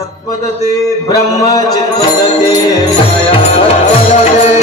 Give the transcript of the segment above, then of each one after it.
सत्पदते ब्रह्मचित्पदते माया सत्पदते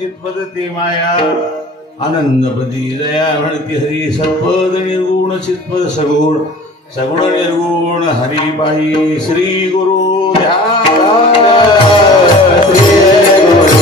चित्पदते माया आनंदपदी दया म्हणती हरी सत्पद निर्गुण चित्पद सगुण सगुण निर्गुण हरी पायी श्री गुरु ध्यान श्री गुरु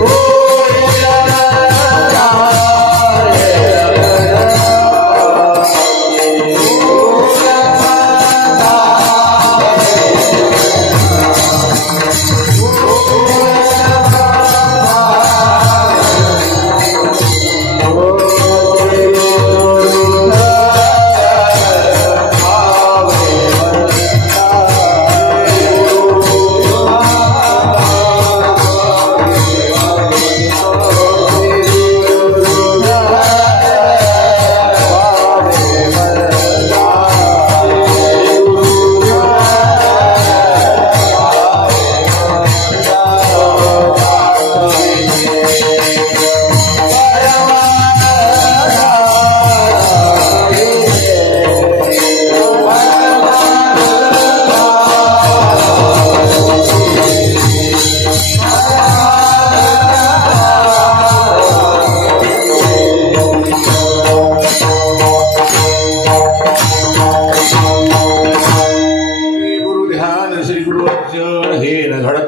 Oh,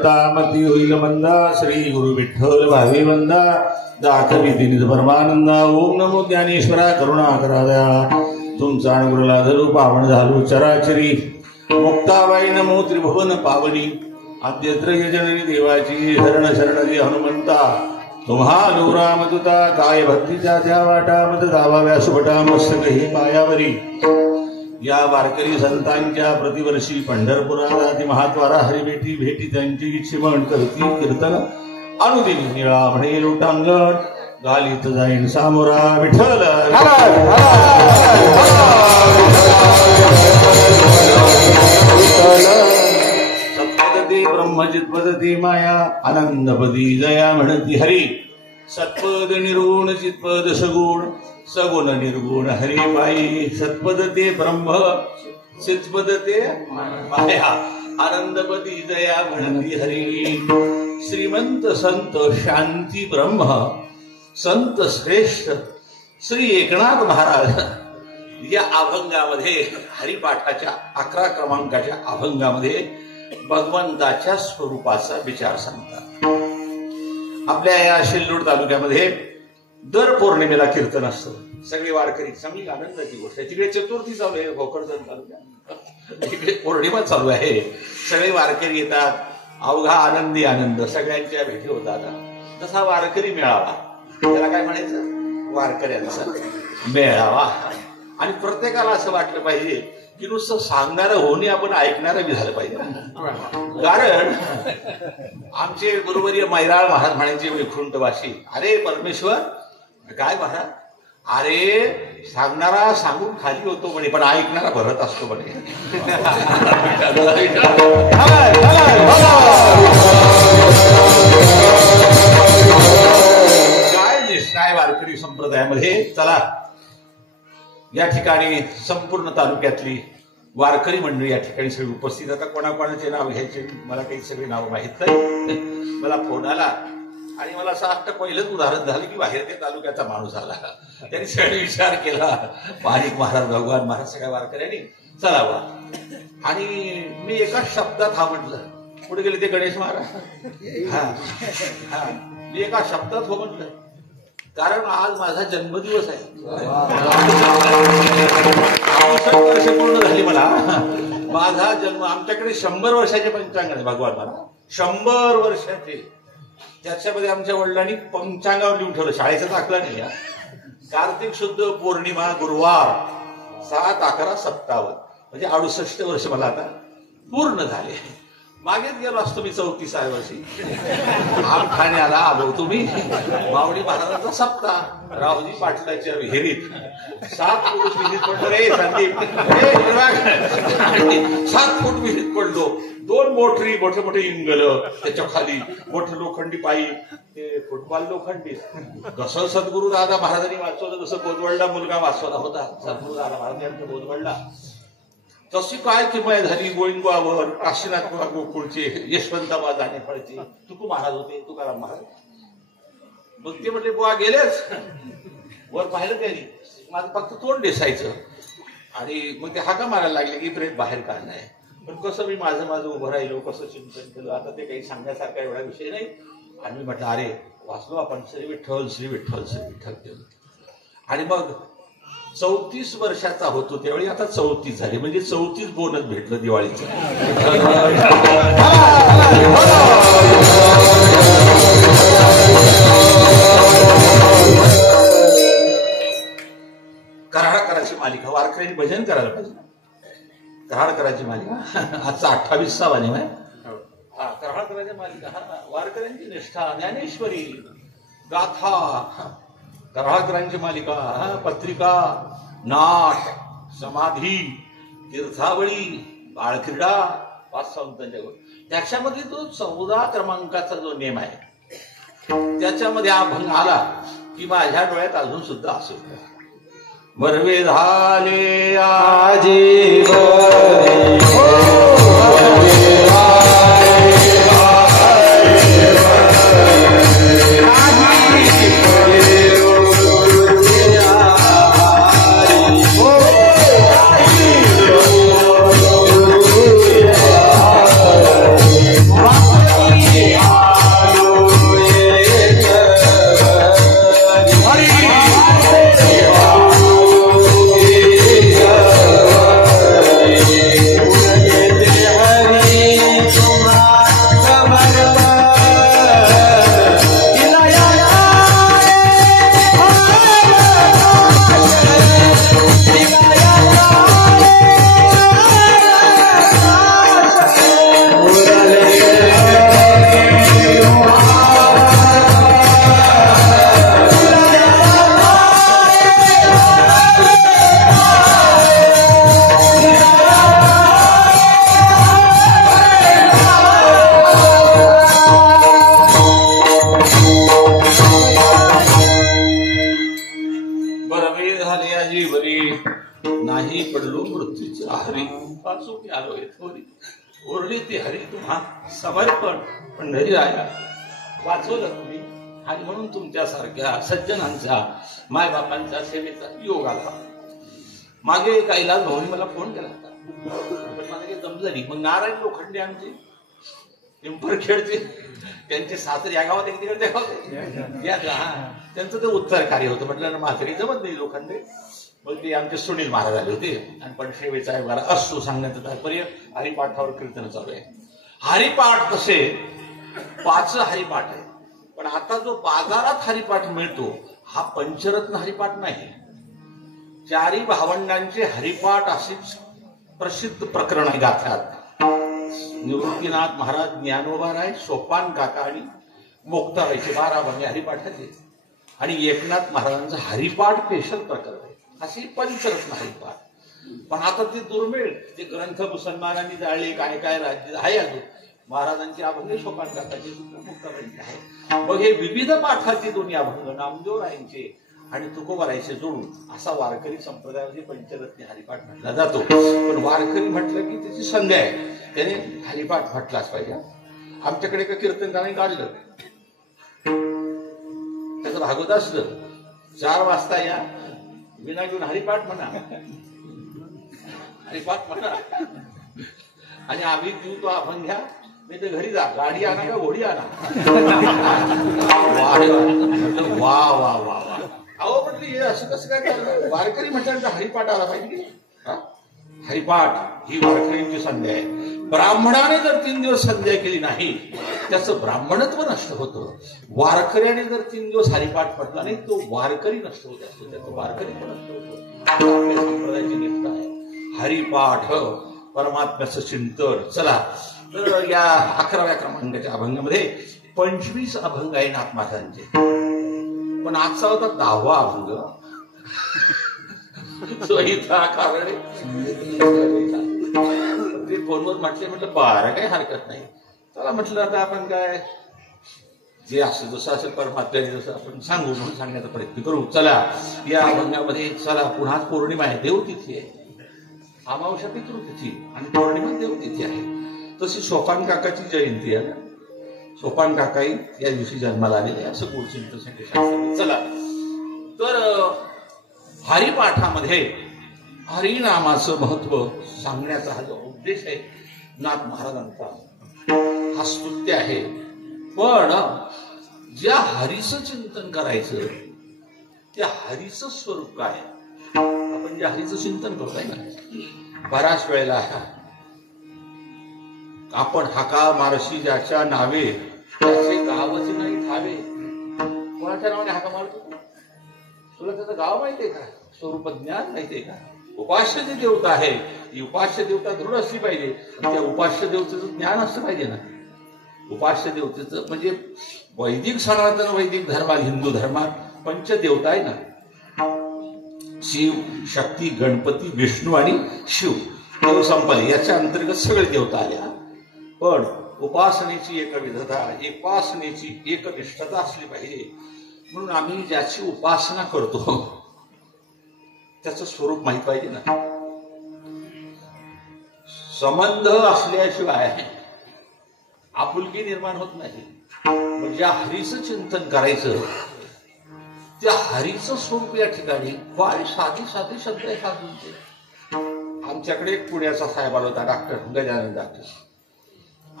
करता मती होईल मंदा श्री गुरु विठ्ठल भावी वंदा दाखवी दिनिज परमानंदा ओम नमो ज्ञानेश्वरा करुणा करा दया तुमचा अनुग्रह धरू पावन झालो चराचरी मुक्ताबाई नमो त्रिभुवन पावनी आद्यत्रय जननी देवाची शरण शरणरी हनुमंता तुम्हा रामदूता काय भक्तीच्या त्या वाटा मत दावा व्यासपटा मस्तक हे मायावरी या वारकरी संतांच्या प्रतिवर्षी पंढरपुरात आदी महाद्वारा हरिभेटी भेटी त्यांची चिमण करती कीर्तन अनुदिनी निळा म्हणे लोटांगण घालीत जाईन सामोरा विठ्ठल सत्पदती ब्रह्मचित्पदती माया आनंदपदी जया म्हणती हरी सत्पद निर्गुण चित्पद सगुण सगुण निर्गुण हरी पायी सत्पद ते ब्रह्म चित्पद ते माया आनंदपदी जया म्हणती हरी श्रीमंत संत शांती ब्रह्म संत श्रेष्ठ श्री एकनाथ महाराज या अभंगामध्ये हरिपाठाच्या 11 क्रमांकाच्या अभंगामध्ये भगवंताच्या स्वरूपाचा विचार सांगतात. आपल्या या शिल्लोड तालुक्यामध्ये दर पौर्णिमेला कीर्तन असतं. सगळे वारकरी चांगली आनंदाची गोष्ट आहे. तिकडे चतुर्थी चालू आहे भोकरदन तालुक्यात, इकडे पौर्णिमा चालू आहे. सगळे वारकरी येतात, अवघा आनंदी आनंद, सगळ्यांच्या भेटी होतात. तसा वारकरी मेळावा, त्याला काय म्हणायचं, वारकऱ्यांचा मेळावा. आणि प्रत्येकाला असं वाटलं पाहिजे की नुसतं सांगणारं होणे आपण ऐकणारं बी झालं पाहिजे. कारण आमचे गुरुवर्य मैराळ महाराज म्हणायचे वैकुंठवासी, अरे परमेश्वर काय महाराज, अरे सांगणारा सांगून खाली होतो म्हणे, पण ऐकणारा भरत असतो म्हणे. काय निष्ठा आहे वारकरी संप्रदायामध्ये. चला, या ठिकाणी संपूर्ण तालुक्यातली वारकरी मंडळी या ठिकाणी सगळी उपस्थित. आता कोणाकोणाचे नाव घ्यायचे मला काही सगळे नाव माहित नाही. मला फोन आला आणि मला असं वाटतं पहिलंच उदाहरण झालं की बाहेर त्या तालुक्याचा माणूस आला. त्यांनी सगळे विचार केला, माणिक महाराज, भगवान महाराज, सगळ्या वारकऱ्यांनी चला वा. आणि मी एकाच शब्दात हा म्हटलं. कुठे गेले ते गणेश महाराज? हा, मी एका शब्दात हो म्हटलं, कारण आज माझा जन्मदिवस आहे. 64 वर्ष पूर्ण झाली मला. माझा जन्म, आमच्याकडे 100 वर्षाचे पंचांग आहे भगवान मला, 100 वर्षाचे. त्याच्यामध्ये आमच्या वडिलांनी पंचांगावर लिहून ठेवलं, शाळेचा दाखला नाही. कार्तिक शुद्ध पौर्णिमा गुरुवार 7/11/57 म्हणजे 68 वर्ष मला आता पूर्ण झाले. मागेच गेलो असतो मी 34व्या वर्षी. आमठाण्याला आलो तुम्ही, मावडी महाराजांचा सप्ताह रावजी पाटलाच्या विहिरीत 7 फूट विहिरीत पडलो रे संदीप, 7 फूट विहिरीत पडलो. 2 मोटरी, मोठे मोठे इंगल, त्याच्या खाली मोठे लोखंडी पाईप, ते फुटबॉल लोखंडी. कसं सद्गुरु दादा महाराजांनी वाचवलं, जसं बोधवडला मुलगा वाचवला होता सद्गुरु दादा महाराजांच्या बोधवडला, तशी काय किमया झाली. गोविंदबावर, काशीनाथ गोकुळचे, यशवंताबा जानेफळचे, तुकू महाराज होते, तुकाराम महाराज. मग ते म्हटले बुवा गेलेच. वर पाहिलं त्यांनी, माझं फक्त तोंड दिसायचं. आणि मग ते हाका मारायला लागले की प्रेत बाहेर काढलाय. पण कसं मी माझं उभं राहिलो, कसं चिंतन केलं, आता ते काही सांगण्यासारखा एवढा विषय नाही. आणि मी म्हटलं अरे वाचलो आपण, श्री विठ्ठल श्री विठ्ठल श्री विठ्ठल केलं. आणि मग 34 वर्षाचा होतो त्यावेळी, आता 34 झाले, म्हणजे 34 बोनस भेटलं दिवाळीचं. कराडाकराची मालिका, वारकऱ्यांनी भजन करायला पाहिजे. कराडाकराची मालिका आजचा 28वा वाणी आहे. कराडाकराची मालिका, वारकऱ्यांची निष्ठा, ज्ञानेश्वरी गाथा, कराडाकरांची मालिका, पत्रिका, नाट, समाधी, तीर्थावळी, बाळक्रीडा, 5 संतांच्या गोष्टी. त्याच्यामध्ये तो 14 क्रमांकाचा जो नेम आहे त्याच्यामध्ये अभंग आला की माझ्या डोळ्यात अजून सुद्धा असू. बरवे झाले आजी Thank you. चुकी आलोय थोडी ओरडी ती हरी तुम्हा समर्पण पंढरी राया वाचवलं तुम्ही आणि म्हणून तुमच्यासारख्या सज्जनांचा मायबापांच्या सेवेचा योग आला. मागे कैलास भाऊनी मला फोन केला होता पण मला काही जमलं नाही. मग नारायण लोखंडे आमचे पिंपरखेडचे त्यांचे सासरे या गावात एक तिकडे त्यांचं ते उत्तर कार्य होतं. म्हटलं ना माझं जमत नाही लोखंडे. मग ते आमचे सुनील महाराज आले होते आणि पण सेवेचा मला असतो सांगण्याचं तात्पर्य हरिपाठावर कीर्तन चालू आहे. हरिपाठ कसे 5 हरिपाठ आहे पण आता जो बाजारात हरिपाठ मिळतो हा पंचरत्न हरिपाठ नाही. 4 भावंडांचे हरिपाठ अशी प्रसिद्ध प्रकरण आहे गाथ्यात. निवृत्तीनाथ महाराज, ज्ञानोबा राय, सोपान काका आणि मोक्ताबाईचे 12 अभंग हरिपाठाचे आणि एकनाथ महाराजांचं हरिपाठ स्पेशल प्रकरण आहे. अशी पंचरत्न हरिपाठ. पण आता ते दुर्मिळ ते ग्रंथ मुसलमानांनी जाळले काय काय राज्य आहे अजून महाराजांची अभंग सोपान काकाची सुद्धा मुक्ताबाईंची आहे. मग हे विविध पाठाचे दोन्ही अभंग नामदेवरायांचे आणि तुकोबारायचे जोडून असा वारकरी संप्रदायामध्ये पंचरत्नी हरिपाठ म्हटला जातो. पण वारकरी म्हटलं की त्याची संध्या आहे त्याने हरिपाठ म्हटलाच पाहिजे. आमच्याकडे एका कीर्तनकाराने काढलं त्याचं भागवत असलं 4 वाजता या विना घेऊन हरिपाठ म्हणा हरिपाठ म्हणा आणि आम्ही देऊ तो अभंग घ्या नाही तर घरी जा गाडी आणा का घोडी आणा. वा वा वा वा अहो म्हटलं हे असं कसं काय करणार. वारकरी म्हटल्यानंतर हरिपाठ आला पाहिजे. हरिपाठ ही वारकरींची संध्या आहे. ब्राह्मणाने जर 3 दिवस संध्या केली नाही त्याचं ब्राह्मणत्व नष्ट होतं. वारकऱ्याने जर 3 दिवस हरिपाठ म्हटला नाही तो वारकरी नष्ट होत असतो त्याचं वारकरी पण नष्ट होतं. आपल्या संप्रदायाची निष्ठा आहे हरिपाठ परमात्म्याचं चिंतन. चला तर या 11व्या क्रमांकाच्या अभंगामध्ये 25 अभंग आहे नाथ महाराजांचे पण आजचा होता 10वा अभंग. ते फोनवर म्हटलं 12 काही हरकत नाही. चला म्हटलं आता आपण काय जे असं जसं असेल परमात्म्याने जसं आपण सांगू म्हणून सांगण्याचा प्रयत्न करू. चला या अभंगामध्ये चला पुन्हा पौर्णिमा आहे देवतिथी आहे. अमावस्या पितृतिथी आणि पौर्णिमा देवतिथी आहे. तशी सोपान काकाची जयंती आहे. सोपान काकाही या दिवशी जन्माला आलेले असं गुरुचिंतनसाठी शास्त्र. चला तर हरिपाठामध्ये हरिनामाचं महत्व सांगण्याचा हा जो उद्देश आहे नाथ महाराजांचा हा स्तुत्य आहे. पण ज्या हरीचं चिंतन करायचं त्या हरीचं स्वरूप काय. आपण ज्या हरीचं चिंतन करतोय ना बऱ्याच वेळेला आपण हाका मारशी ज्याच्या नावे त्याचे गावच नाही थावे. कोणाच्या नावाने हाका मारतो तुला त्याचं गाव माहितीये का. स्वरूप ज्ञान माहितीये का. उपास्य जी देवता आहे ही उपास्य देवता दृढ असली पाहिजे. त्या उपास्य देवतेचं ज्ञान असलं पाहिजे ना. उपास्य देवतेचं म्हणजे वैदिक सनातन वैदिक धर्मात हिंदू धर्मात पंचदेवता आहे ना. शिव शक्ती गणपती विष्णू आणि शिव देव संपले याच्या अंतर्गत सगळे देवता आल्या. पण उपासनेची एकविधता उपासनेची एकनिष्ठता असली पाहिजे. म्हणून आम्ही ज्याची उपासना करतो त्याचं स्वरूप माहित पाहिजे ना. संबंध असल्याशिवाय आपुलकी निर्माण होत नाही. म्हणजे ज्या हरीचं चिंतन करायचं त्या हरीचं स्वरूप या ठिकाणी फार साधी साधी शब्द आहे साधूंचे. आमच्याकडे एक पुण्याचा साहेब आला होता डॉक्टर गजानन डॉक्टर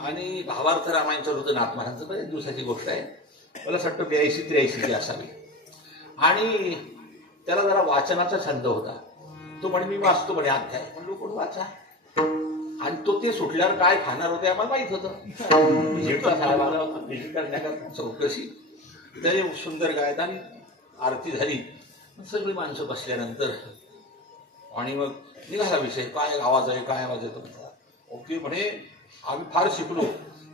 आणि भावार्थ रामायणचं होतं नाथ महाराजांचं बऱ्याच दिवसाची गोष्ट आहे. मला असं वाटतं 82-83 असावी. आणि त्याला जरा वाचनाचा छंद होता. तो म्हणे मी वाचतो म्हणे अध्याय. म्हणलो कोण वाचा. आणि तो ते सुटल्यावर काय खाणार होते आम्हाला माहित होतं. व्हिजिटला साहेब आला होता व्हिजिट करण्याकरता चौकशी. त्याने सुंदर गायत आणि आरती झाली. सगळी माणसं बसल्यानंतर आणि मग निघाला विषय काय आवाज आहे काय आवाज येतो. ओके म्हणे आम्ही फार शिकलो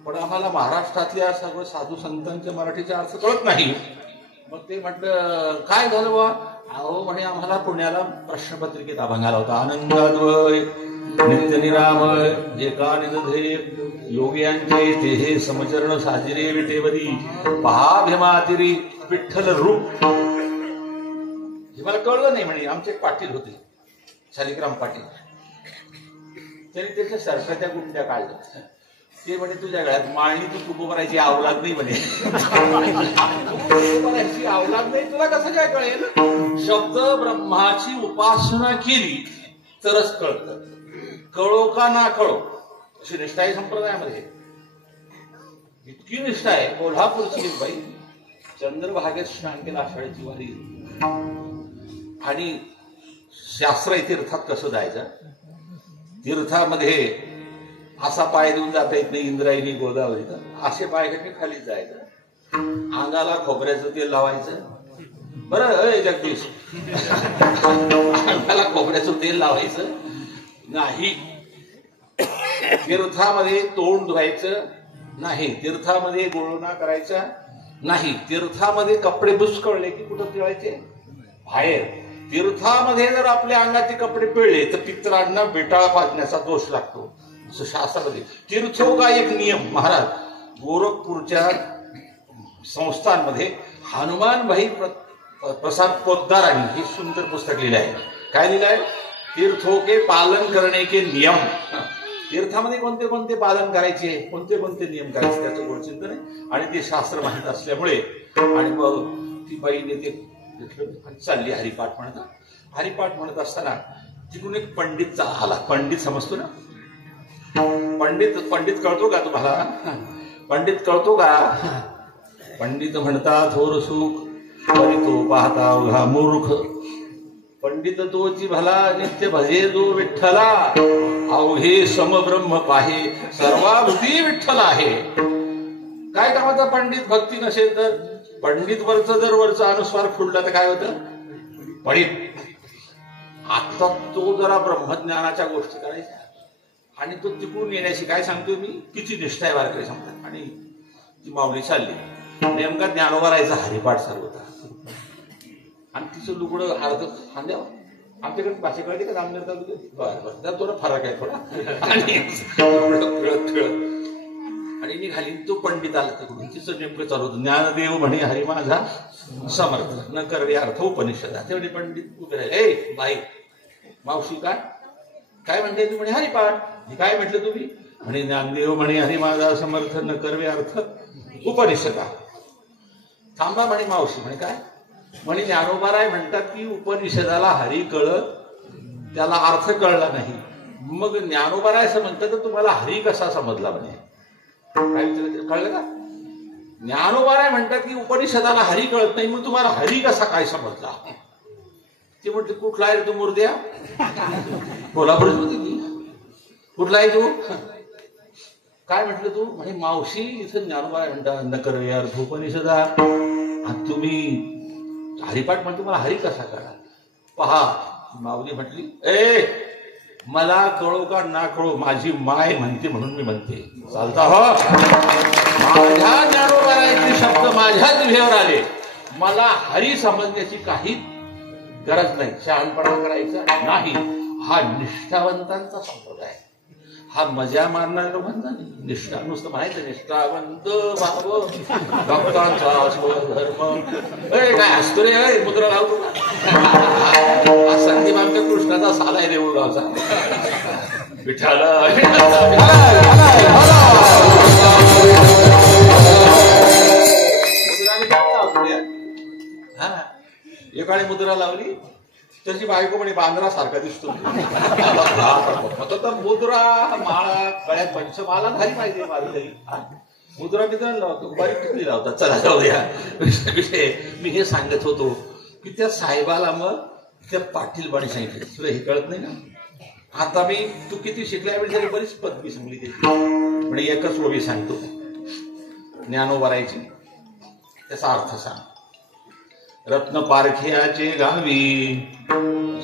पण आम्हाला महाराष्ट्रातल्या सर्व साधू संतांच्या मराठीचे अर्थ कळत नाही. मग ते म्हटलं काय झालं बा. अहो म्हणे आम्हाला पुण्याला प्रश्नपत्रिकेत अभंग आला होता. आनंदाद्वय नित्य निरामय एका निधे योगियांचे ते हे समचरण साजिरे विटेवरी पहा भीमातिरी विठ्ठल रूप. हे मला कळलं नाही म्हणे. आमचे एक पाटील होते शालिग्राम पाटील त्याने त्याच्या सरसाच्या गुंड्या काढल्या. ते म्हणे तुझ्या गळ्यात माळणी तू कुंभ भरायची आवलाद नाही म्हणे. भरायची आवलाद नाही तुला कसं काय कळेल? शब्द ब्रह्माची उपासना केली तरच कळतं. कळो का ना कळो अशी निष्ठा आहे संप्रदायामध्ये. इतकी निष्ठा आहे. कोल्हापूरची एक बाई चंद्रभागेत स्नान केलं आषाढीची वारी आणि शास्त्र आहे तीर्थात कसं जायचं. तीर्थामध्ये असा पाय देऊन जाता येत नाही इंद्रायणी गोदावरीचा. असे पाय घेऊन खाली जायचं. अंगाला खोबऱ्याचं तेल लावायचं. बरं जगदीश अंगाला खोबऱ्याचं तेल लावायचं नाही. तीर्थामध्ये तोंड धुवायचं नाही. तीर्थामध्ये गुळणा करायचा नाही. तीर्थामध्ये कपडे बुचकळले की कुठं पिळायचे? बाहेर. तीर्थामध्ये जर आपल्या अंगाचे कपडे पिळले तर पितरांना बेटाळ पाजण्याचा दोष लागतो असं शास्त्रामध्ये. तीर्थो का एक नियम. महाराज गोरखपूरच्या संस्थांमध्ये हनुमानभाई प्रसाद पोद्दारांनी हे सुंदर पुस्तक लिहिलं आहे. काय लिहिलं आहे? तीर्थो के पालन करणे के नियम. तीर्थामध्ये कोणते कोणते पालन करायचे, कोणते कोणते नियम करायचे त्याचं गोडचिंतन आहे आणि ते शास्त्र माहित असल्यामुळे. आणि मग ती बाईने ते चालली हरिपाठ म्हणतात. हरिपाठ म्हणत असताना तिकडून एक पंडित आला. पंडित समजतो ना? पंडित कळतो का तुम्हाला? पंडित कळतो का? पंडित म्हणतात थोर सुख तरी तो पाहता अवघा मूर्ख. पंडित तोची भला नित्य भजे जो विठ्ठला. अवघे समब्रह्म पाहे सर्वाभूती विठ्ठल आहे. काय कामाचा पंडित भक्ती नसेल तर? पंडित वरचं जर वरचा अनुस्वार फुडला तर काय होतं? पंडित. आता तो जरा ब्रह्मज्ञानाच्या गोष्टी करायच्या आणि तो तिकडून येण्याची काय सांगतोय मी किती निष्ठा आहे वारकरी सांगतात. आणि ती माऊली चालली. नेमका ज्ञानोबा राहायचा हरिपाठ चालू होता आणि तिचं लुगडं अर्ध खांद्यावर. आमच्याकडे भाषा कळते का जामनेर तालुक्यात? बरं थोडा फरक आहे थोडा. आणि खेळत आणि निघाली. तो पंडित आला तिकडून. तिचं नेमकं चालू होतं ज्ञानदेव म्हणे हरी माझा समर्थ न करवे अर्थ उपनिषदा. तेवढे पंडित उभे राहिले. ए बाई मावशी काय म्हणते तू? म्हणे हरिपाठ. काय म्हटलं तुम्ही? म्हणे ज्ञानदेव म्हणे हरी माझा समर्थ न करवे अर्थ उपनिषदा. थांबा म्हणे मावशी. म्हणे काय? म्हणे ज्ञानोबाराय म्हणतात की उपनिषदाला हरी कळत त्याला अर्थ कळला नाही. मग ज्ञानोबाराय असं म्हणतात तर तुम्हाला हरी कसा समजला? म्हणे काय विचारायचं कळलं का? ज्ञानोबाराय म्हणतात की उपनिषदाला हरी कळत नाही मग तुम्हाला हरी कसा काय समजला? ते म्हटले कुठला आहे तू मुर्द्या? कोल्हापूर कुठला आहे तू? काय म्हटलं तू? म्हणे मावशी इथं ज्ञानोबाराय म्हणतात न करवे अर्थ उपनिषदा. तुम्ही हरिपाठ म्हणतो मला हरी कसा कळा? पहा माऊली म्हटली ए मला कळो का ना कळो माझी माय म्हणते म्हणून मी म्हणते. चालता हो? माझ्या ज्ञानोबारायचे शब्द माझ्या जिभेवर आले. मला हरी समजण्याची काही गरज नाही. शहाणपणा करायचा नाही. हा निष्ठावंतांचा संप्रदाय. हा मजा मारणारा लोकांचा नाही. निष्ठा नुसतं माहिती निष्ठावंत भाव भक्तांचा स्वधर्म. काय असतो रे मुद्रा लावतो का? संदीप आमच्या कृष्णाचा सालाय देऊळ गावचा. विठ्ठला एकाने मुद्रा लावली त्याची बायको म्हणे बांद्रासारखा दिसतो. मुद्रा माळा गळ्यात पंचमाला घाली पाहिजे माझी तरी. मुद्रा मित्र लावतो बारीक टिकली लावतात. चला जाऊ द्या विषय. मी हे सांगत होतो की त्या साहेबाला मग त्या पाटील बाणी सांगितलं तुला हे कळत नाही ना? आता मी तू किती शिकल्या वेळी तरी बरीच पदवी सांगली त्याची. म्हणजे एकच ओळी सांगतो ज्ञानोबारायची त्याचा अर्थ सांग. रत्न पारख्याचे गावी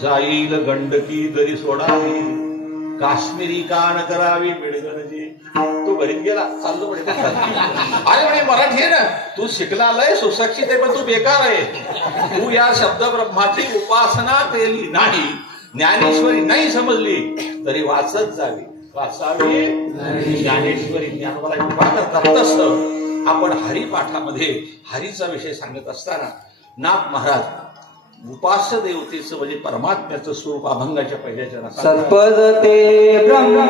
जाईल गंडकी दरी सोडावी. काश्मीरी कान करावी मिळगणजी. तू घरीत गेला चाललो म्हणे. अरे म्हणे मराठी आहे ना तू शिकलाय सुशिक्षित आहे पण तू बेकार आहे. तू या शब्द ब्रह्माची उपासना केली नाही ज्ञानेश्वरी नाही समजली तरी वाचत जावी. वाचावी ज्ञानेश्वरी ज्ञानोबाला कृपा करतात. तसं आपण हरिपाठामध्ये हरीचा विषय सांगत असताना नाथ महाराज उपास्य देवतेचं म्हणजे परमात्म्याचं स्वरूप अभंगाच्या पहिल्या चरणात सत्पद ते ब्रह्मा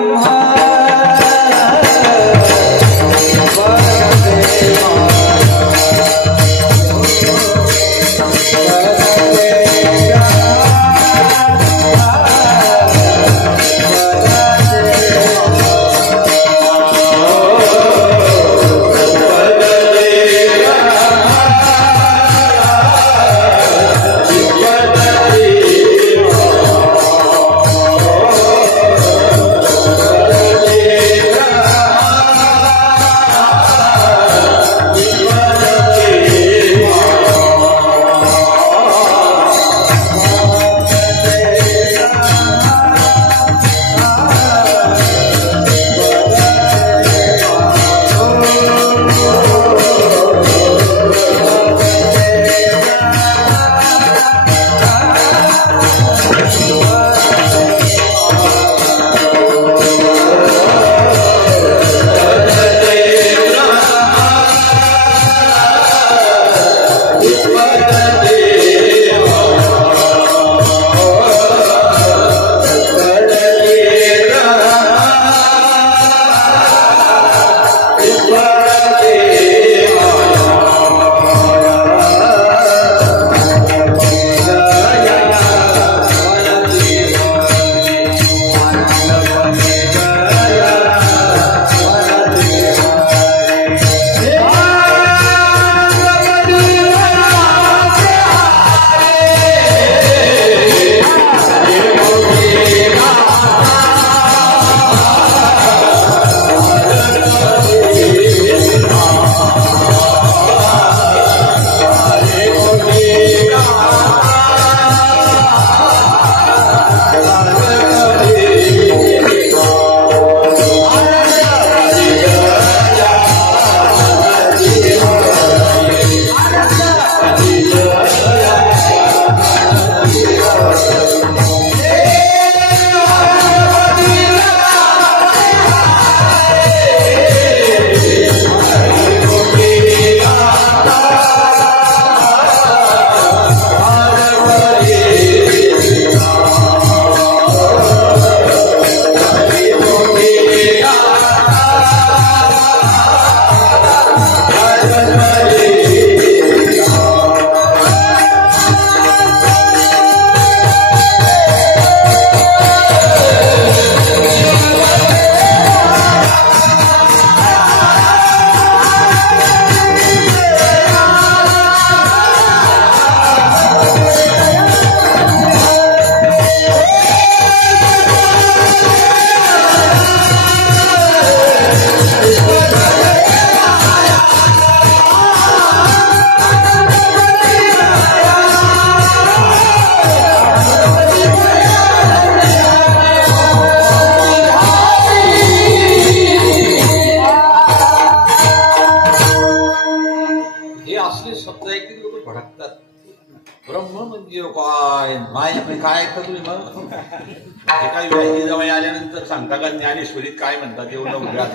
सांगता का ज्ञानेश्वरीत काय म्हणतात एवढं उघड्यात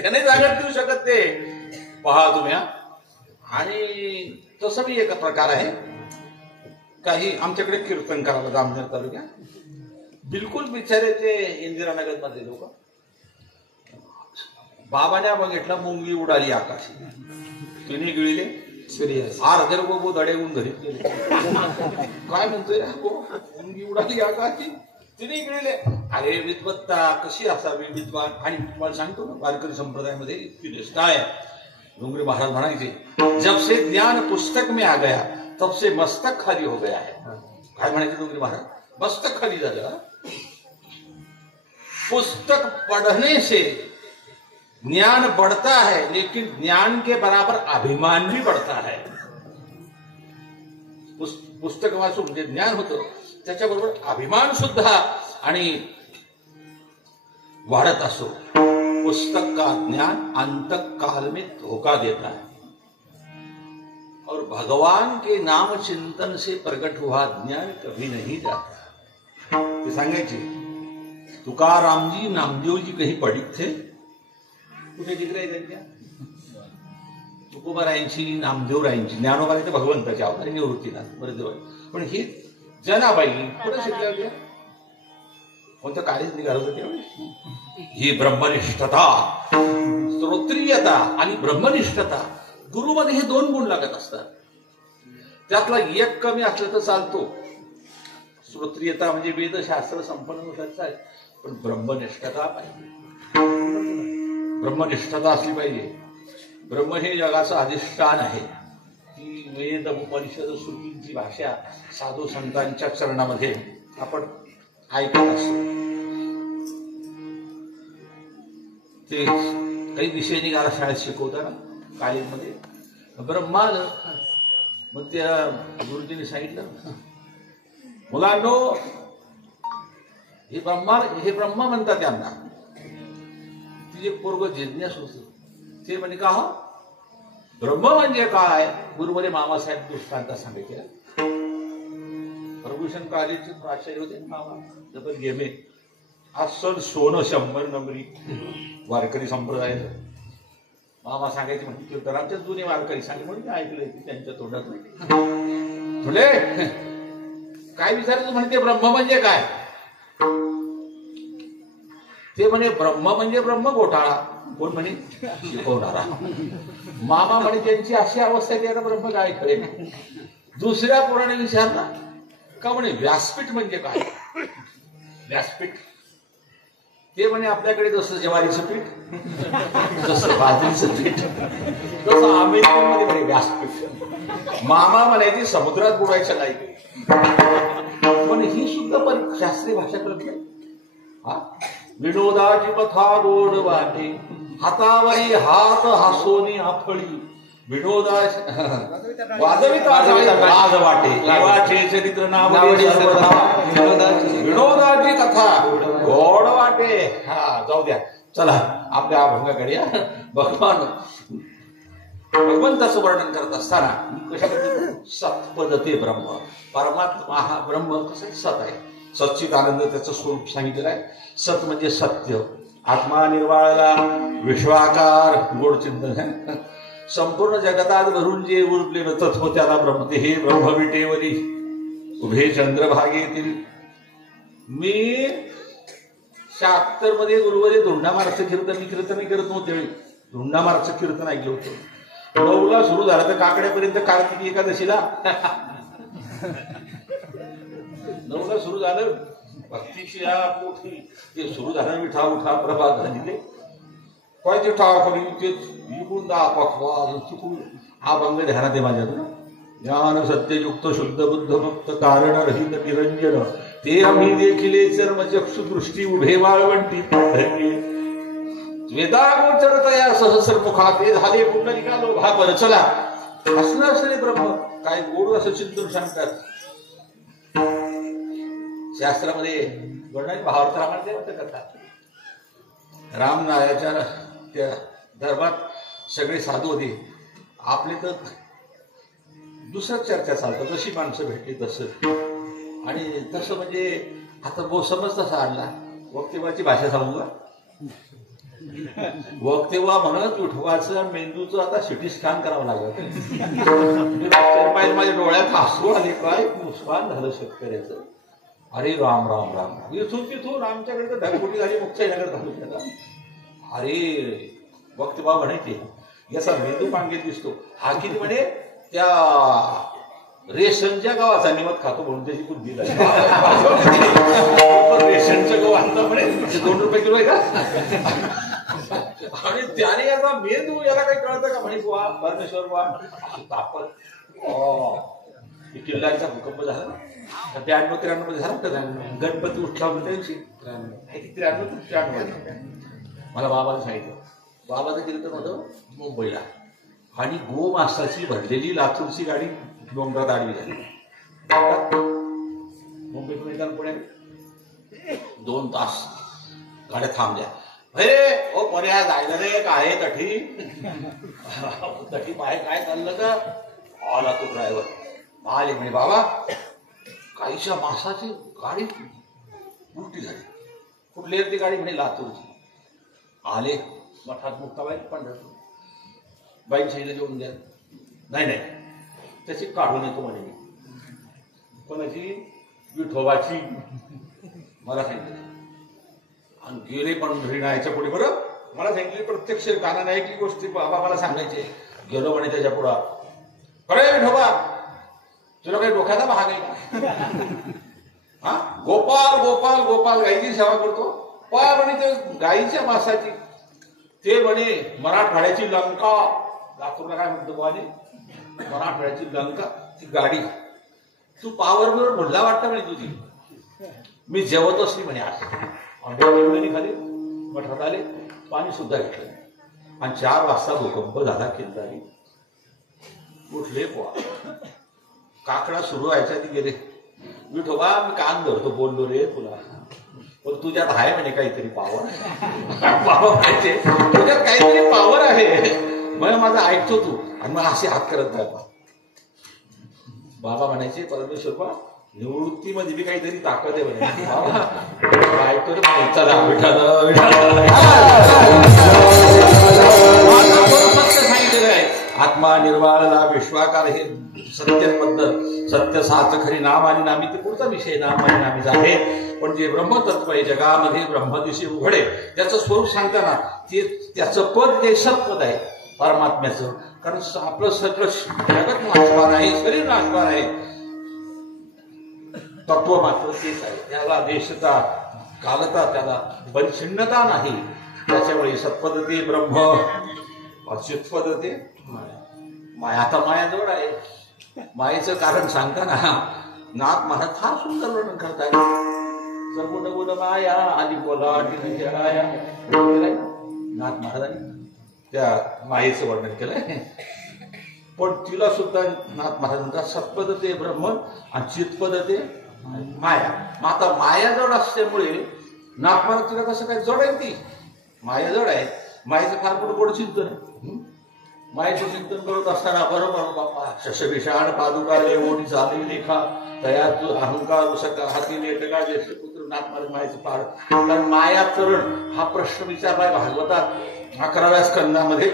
त्याने जागत देऊ शकत ते पहा तुम्ही. आणि तसं बी एक प्रकार आहे. काही आमच्याकडे कीर्तन करायला जामनेर तालुक्यात बिलकुल बिचारे ते इंदिरानगर मध्ये लोक बाबाने बघितलं मुंगी उडाली आकाशी तिने गिळले अर्धे लोक धडेहून घरी गेले. काय म्हणतोय मुंगी उडाली आकाशी तिने गिळले. अरे विद्वत्ता कशी असावी विद्वान. आणि तुम्हाला सांगतो ना वारकरी संप्रदायामध्ये इतकी निष्ठा आहे. डोंगरे महाराज म्हणायचे जब से ज्ञान पुस्तक में आ गया तब से मस्तक खाली हो गया है. काय म्हणायचे डोंगरे महाराज? मस्तक खाली झालं. पुस्तक पढ़ने से ज्ञान बढ़ता है लेकिन ज्ञान के बराबर अभिमान भी बढ़ता है. पुस्तक वाचून जे ज्ञान होतं त्याच्याबरोबर अभिमान सुद्धा आणि वाढत असो. पुस्तक का ज्ञान अंतक काल में धोखा देता है और भगवान के नाम चिंतन से प्रकट हुआ ज्ञान कभी नहीं जाता. ते सांगायचे तुकाराम जी नामदेव जी कहीं पढ़ित थे. कुठे जिक्र आहे त्यांच्या? तुकोबारायांची, नामदेवरायांची, ज्ञानोबारांची भगवंताची अवतारी निवृत्तीनाथ बरेच. पण ही जनाबाई कुठे शिकल्या होत्या? कोणत्या काळीच निघाल होतं त्यावेळी? ही ब्रह्मनिष्ठता, श्रोत्रियता आणि ब्रह्मनिष्ठता, गुरुमध्ये हे दोन गुण लागत असतात. त्यातला एक कमी असलं तर चालतो. श्रोत्रियता म्हणजे वेदशास्त्र संपन्न होताच आहे, पण ब्रह्मनिष्ठता पाहिजे. ब्रह्मनिष्ठता असली पाहिजे. ब्रह्म हे जगाचं अधिष्ठान आहे. ती वेद उपनिषद श्रुतींची भाषा साधू संतांच्या चरणामध्ये आपण ऐकत असतो. ते काही विषय निघाला शाळेत शिकवताना कॉलेजमध्ये ब्रह्मा. मग त्या गुरुजींनी सांगितलं, मुलांनो हे ब्रह्मा म्हणतात त्यांना. तिचे पोरग जिज्ञासू होतं. ते म्हणजे का ब्रह्म म्हणजे काय? गुरुमध्ये मामासाहेब दृष्टांत सांगितलं. प्रभूषण कॉलेजचे प्राचार्य होते मामा जबर गेमे. आज सण सोनं 100 नंबरी वारकरी संप्रदायाचं. मामा सांगायचे म्हणजे तर आमच्या जुने वारकरी सांगे म्हणून मी ऐकलंय त्यांच्या तोंडात. तुले काय विचारायचं म्हणते ब्रह्म म्हणजे काय? ते म्हणे ब्रह्म म्हणजे ब्रह्म घोटाळा. कोण म्हणे? शिकवणारा. मामा म्हणे त्यांची अशी अवस्था आहे की ब्रह्म काय कळेल. दुसऱ्या पुराणे विचारला का म्हणे व्यासपीठ म्हणजे काय? व्यासपीठ ते म्हणे आपल्याकडे जसं ज्वारीचं पीठ, जसं बाजरीचं पीठ, तसं अमेरिकेमध्ये म्हणे व्यासपीठ. मामा म्हणायची समुद्रात बुडायचं नाही. पण ही सुद्धा शास्त्रीय भाषा करत नाही. विनोदाची कथा गोड वाटे, हातावरी हात हासोनी आफळी. विनोदा वाज वाटे, देवाचे चरित्र नावडे सर्वथा. विनोदाची कथा गोड वाटे. हा जाऊ द्या, चला आपल्या अभंगाकडे या. भगवंताचं वर्णन करत असताना सत्पदते ब्रह्म. परमात्मा हा ब्रह्म कसं सत आहे. सच्चिदानंद त्याचं स्वरूप सांगितलेलं आहे. सत म्हणजे सत्य. आत्मा निर्वाळला विश्वाकार गोड चिंतन. संपूर्ण जगतात भरून जे उरलेलं तत्व त्याला ब्रह्म. ते हे ब्रह्म विटेवरी उभे चंद्रभागेतील. मी 76 मध्ये गुरुवारी धुंडामारचं कीर्तन मी करत नव्हते. धुंडामारचं कीर्तन ऐकलं होतं. 9ला सुरू झालं तर काकड्यापर्यंत कार्तिकी एकादशीला 9ला सुरू झालं. भक्तीची पोथी ते सुरू झालं. विठा उठा प्रभात झाली ते काय ते ठाकरी ते इकडून दा पखवाज चुकून हा भंग ध्यानात आहे माझ्याकडून. ज्ञान सत्ययुक्त शुद्ध बुद्ध भक्त कारण रहित निरंजन ते आम्ही देखिले चर्मचक्षुदृष्टी उभे वाळवंटी. वेदागोचर तया सहस्रमुखा ते झाले पुंडलिका लोभापर. चला असणार असणे ब्रह्म काय गोड असं चिंतन सांगतात शास्त्रामध्ये. गणनाथ भावार्थ रामायण वाटत करतात. रामनायाच्या त्या दरबारात सगळे साधू होते. आपले तर दुसऱ्याच चर्चा चालतात. जशी माणसं भेटली तसं. आणि तसं म्हणजे आता समज तसा आणला. वक्तेवाची भाषा सांगू का? वक्तेवा म्हणत विठवाचं मेंदूचं आता सिटी स्कॅन करावं लागलं. माझ्या डोळ्यात हसू आले. काय नुकसान झालं शेतकऱ्याचं. अरे राम राम राम. इथून तिथून आमच्याकडे तर ढगफुटी झाली. मुक्ताईनगर तालुक्याला. अरे वक्तबा म्हणायचे याचा मेंदू पांगेत दिसतो. हा किती म्हणे त्या रेशनच्या गावाचा निमत खातो म्हणून त्याची बुद्धी लागली. रेशनच्या गावांचा म्हणे 2 रुपये किलो आहे का? आणि त्याने याचा मेंदू याला काही कळतं का? म्हणे बुवा परमेश्वर बुवा तापत. किल्ल्यांचा भूकंप झाला ना 92-93 मध्ये झाला होता. गणपती उठला होता त्या दिवशी 93-93 मला बाबाने सांगितलं. बाबाचं कीर्तन होतं मुंबईला आणि गोमासाची भरलेली लातूरची गाडी डोंगरात आडवी झाली. मुंबईतून येताना पुणे 2 तास गाड्या थांबल्या. अरे ओ पर्या जायला रे काय तठी तठी पाय काय चाललं का? आला तो ड्रायव्हर. आले म्हणे बाबा काहीच्या मासाची गाडी उलटी झाली. कुठली ती गाडी? म्हणे लातूरची. आले मठात मुक्ताबाई पंढरपूर. बाईंची जेवून द्या. नाही नाही त्याची काढून येतो म्हणे मी. कोणाची? विठोबाची. मला सांगितलं आणि गेले पण घरी पुढे. बरं मला सांगितली प्रत्यक्ष कानाने ऐकली गोष्टी बाबा मला सांगायचे. गेलो म्हणे त्याच्या पुढं. अरे विठोबा तुला काही डोक्याचा भाग आहे का? हा गोपाल गोपाल गोपाल गाईची सेवा करतो. पा म्हणे ते गाईच्या मांसाची. ते म्हणे मराठवाड्याची लंका. लातूरला काय म्हणतो बाने? मराठवाड्याची लंका. ती गाडी तू पावर बरोबर म्हणला वाटतं म्हणे तुझी. मी जेवत असली म्हणे आज. आंबेवाडी खाली मठात आले. पाणी सुद्धा घेतलं आणि 4 वाजता भूकंप झाला. किल्लारी उठले पोहा. काकडा सुरू व्हायच्या ती गेले. विठोबा मी कान धरतो बोललो रे तुला. पण तुझ्यात आहे म्हणे काहीतरी पावर. पावर पाहिजे तुझ्यात काहीतरी पावर आहे. मग माझं ऐकतो तू. आणि मग असे हात करत जायचा. बाबा म्हणायचे परमेश्वर निवृत्तीमध्ये बी काहीतरी ताकद आहे म्हणे. बाबा ऐकतो रे. चला विठाला सांगितलेलं आहे. आत्मा निर्वाळला विश्वाकार हे सत्यबद्ध सत्य साच खरी नाम आणि नामी. ते पुढचा विषय नाम आणि नामीचा आहे. पण जे ब्रह्मतत्व आहे जगामध्ये ब्रह्मदिशी उघडे त्याचं स्वरूप सांगताना ते त्याचं पद जे सत्पद आहे परमात्म्याचं. कारण आपलं सगळं जगत नाशवान आहे. शरीर नाशवान आहे. तत्व मात्र तेच आहे. त्याला देशता कालता त्याला परिच्छिन्नता नाही. त्याच्यामुळे सत्पदते ब्रह्म अच्युतपदते माया. आता मायाजवळ आहे. मायेचं कारण सांगताना नाथ महाराज फार सुंदर वर्णन करताय. सर्व गुण माया आली बोला नाथ महाराजांनी त्या मायेचं वर्णन केलंय. पण तिला सुद्धा नाथ महाराजांचा सत्पदते ब्रह्म आणि चितपदते माया. मग आता माया जड असल्यामुळे नाथ महाराज तिला कसं काय जड आहे? ती माया जड आहे. मायेचं फार गोड चिंतन आहे. मायेचं चिंतन करत असताना बरोबर बाप्पा शशविषाण पादुका ओढी चालली लेखा तयात अहंकार सका हाती लेटका ज्येष्ठ पुत्र नाथ महाराज मायेचं पाड. कारण माया तरण हा प्रश्न विचारलाय भागवतात 11व्या स्कंदामध्ये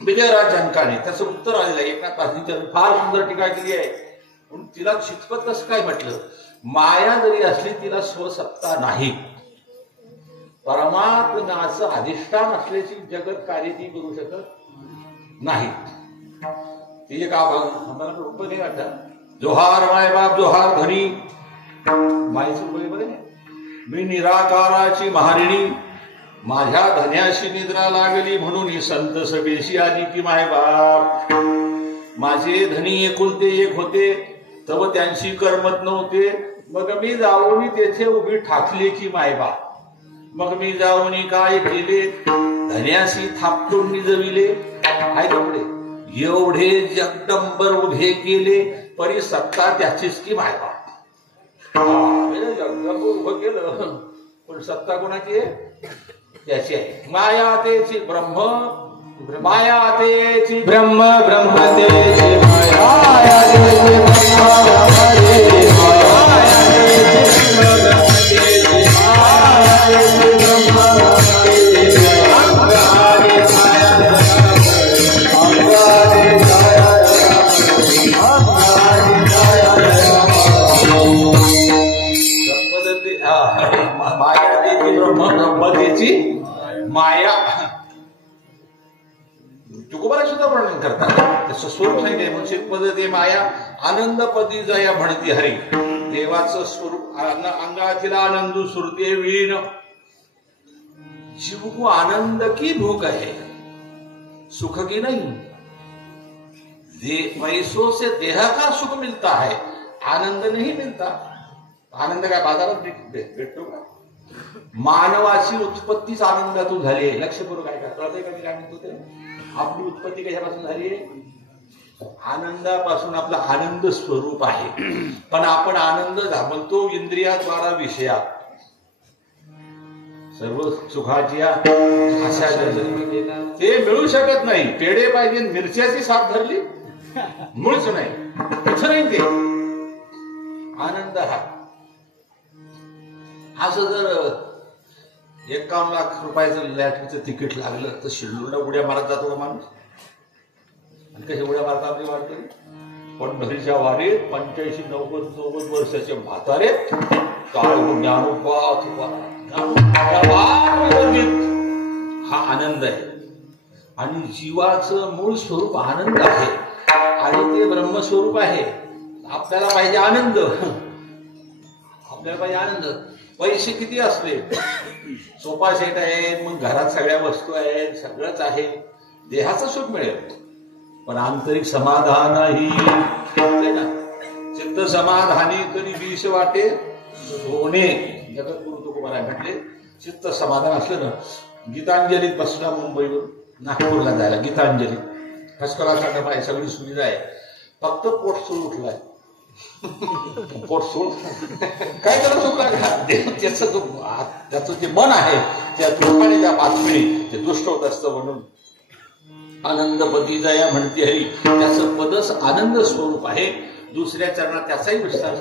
विजयराज जनकाने. त्याचं उत्तर आलेलं आहे. एकनाथ पाटील फार सुंदर टीका केली आहे. म्हणून तिला चितपत कसं काय म्हटलं? माया जरी असली तिला स्वसत्ता नाही. परमात्म्याचं अधिष्ठान असल्याची जगत कार्य ती करू शकत नाही. ती एक आम्हाला रूप नाही वाटत. जोहार मायबाप जोहार धनी. मायचं बरोबर आहे. मी निराकाराची महारिणी माझ्या धन्याशी निद्रा लागली म्हणून ही संत सभेशी आली की मायबाप. माझे धनी एकुलते एक होते तव त्यांशी करमत नव्हते. मग मी जाऊन तेथे उभी ठाकले की मायबाप. मग मी जाऊन काय केले धन्याशी थापटून निजविले. आहे कपडे एवढे जगदंबर उभे केले परी सत्ता त्याचीच की मायबाप. जगदंबर उभं केलं पण सत्ता कोणाची आहे? त्याची आहे. माया तेची ब्रह्म माया तेची ब्रह्म ब्रह्म तेची माया तेची माया. तुकोबाला सुद्धा वर्णन करतात. त्याचं स्वरूप सांगितले म्हणजे पदते माया आनंदपदी जया म्हणती हरी. देवाचं स्वरूप अंगातील आनंद सुरते विलीन. जीव को आनंद की भूख है सुख की नहीं. पैसों से देह का सुख मिलता है आनंद नहीं मिलता. आनंद काय बाजारात भेटतो का? मानवाची उत्पत्तीच आनंदातून झाली आहे. लक्षपूर्वक काय कळतंय का? मी काय म्हणतो ते आपली उत्पत्ती कशापासून झाली आहे? आनंदापासून. आपला आनंद स्वरूप आहे. पण आपण आनंद म्हणतो इंद्रियाद्वारा विषयात सर्व सुखाची आशा ते मिळू शकत नाही. पेढे पाहिजे मिरच्याची साथ धरली मुळच नाही. कुठं नाही ते आनंद. हा असं जर 51 लाख रुपयाचं लॅटरीचं तिकीट लागलं तर शिल्लूरला उड्या मारत जातो का माणूस? कशी उड्या मारता आपली वाटते. पंढरीच्या वारीत 85-90 वर्षाचे म्हातारेत ज्ञानोबा हा आनंद आहे. आणि जीवाचं मूळ स्वरूप आनंद आहे आणि ते ब्रह्मस्वरूप आहे. आपल्याला पाहिजे आनंद, आपल्याला पाहिजे आनंद. पैसे किती असले, सोफा सेट आहे, मग घरात सगळ्या वस्तू आहेत, सगळंच आहे, देहाचं सुख मिळेल, पण आंतरिक समाधानही ना. चित्त समाधानी तरी विष वाटे सोने. जगद्गुरु तुकोबाराय म्हटले चित्त समाधान असलं ना. गीतांजलीत बसला मुंबईवर नागपूरला जायला, गीतांजली फर्स्ट क्लासचा डबा आहे, सगळी सुविधा आहे, फक्त पोट सूळ उठलाय. पोट सूळ काय त्याला चुकला का? त्याचं जे मन आहे त्या दुःखाने त्या पाचपिणी ते दुष्ट होत असतं. म्हणून आनंद पदी जया म्हणते हरी, त्याचं पदच आनंद स्वरूप आहे. दुसऱ्या चरणात त्याचाही विस्तार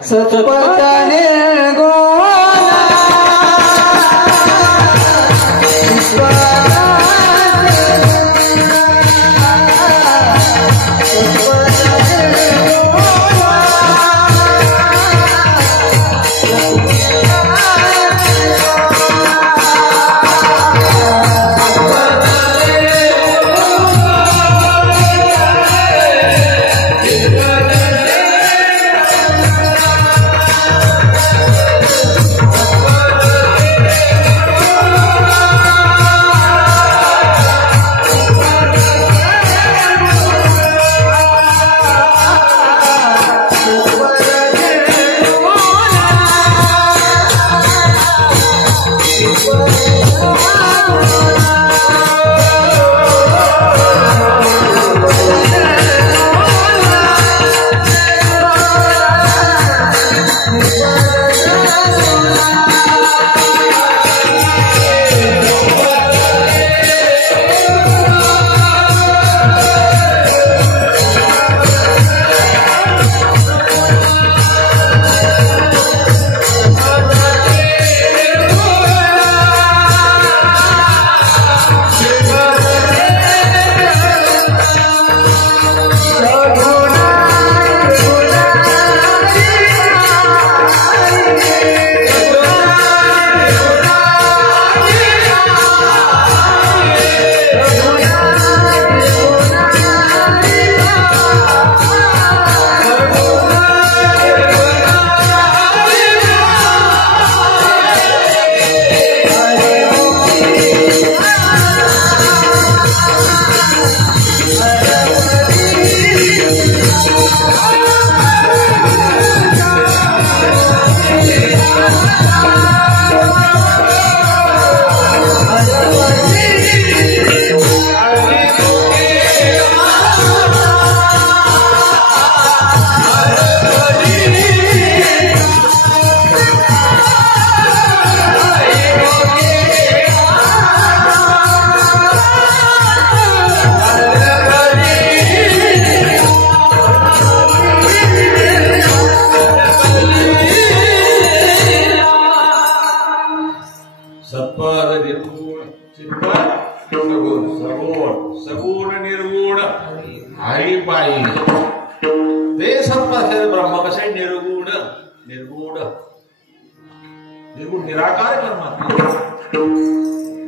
निराकार परमात्मा,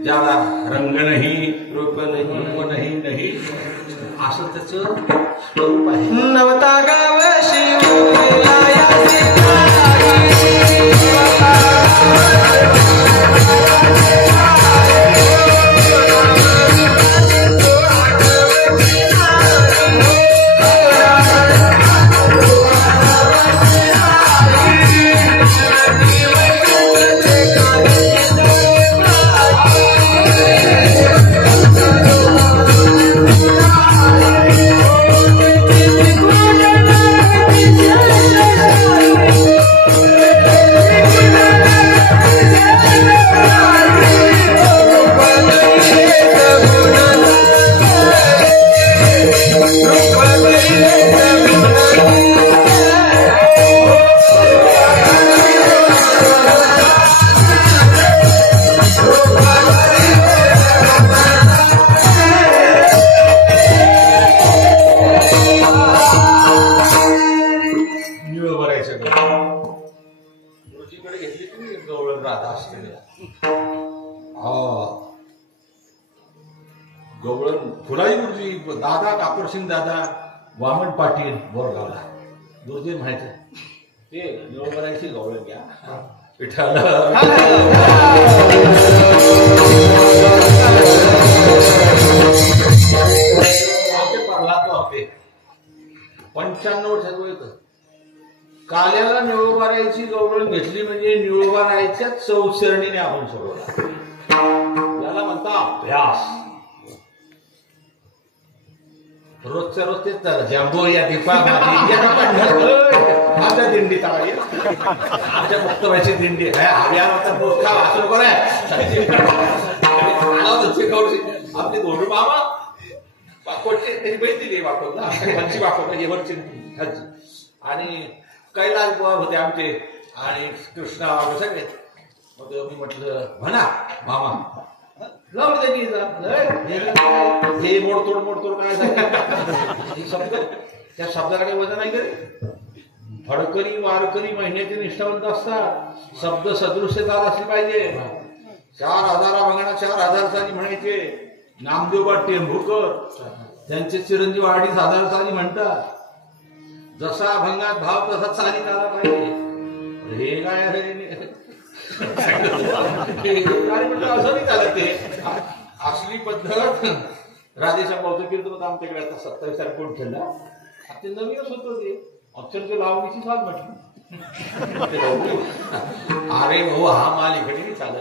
ज्याला रंग नाही, रूप नाही असं त्याचं स्वरूप आहे. नवता गाव गवळण फुलाई गुरुजी, दादा कापूरसिंग दादा, वामन पाटील बोरगावला. गुरुजी म्हणायचं ते निवडणाऱ्याची गवळण घ्या विठ्ठल. प्रल्हाद होते 95 वर्षात वय. काल्याला निवडणाऱ्याची गवळण घेतली म्हणजे निवडणाऱ्याच्या चौचरणीने आपण सोडवला. याला म्हणता अभ्यास. रोजच्या रोज तेच झालं. जम्बो या दीपा आमच्या दिंडीत आमच्या मुक्तबाईची दिंडी हव्यावर मोठा वाचलो कराय आपले धोंडू मामा वाकोटचे त्याची बहीण दिली वाकोट ना खालची वाकोट एवढची खालची. आणि कैलास बुवा होते आमचे आणि कृष्णा सगळे. मग मी म्हटलं म्हणा मामा जाऊ त्याची हे मोडतोड काय शब्द त्या शब्दाला काही वजन नाही करे. फडकरी वारकरी महिन्याचे निष्ठावंत असतात. शब्द सदृश्य चाल असली पाहिजे. 4000 अभंगांना 4000 साली म्हणायचे. नामदेवबा टेंभुकर त्यांचे चिरंजीव 2500 साली म्हणतात. जसा अभंगात भाव तसा चालीत आला पाहिजे. हे काय असं नाही चालत. ते असली पद्धत राधेश्याम भाऊचं कीर्तन होतं आमच्याकडे. आता 27 तारीख कोण ठेवला ते नवीनच होतं. ते अक्षरशः लावणीची साथ म्हटली. अरे भाऊ हा माल इकडे नाही चालत.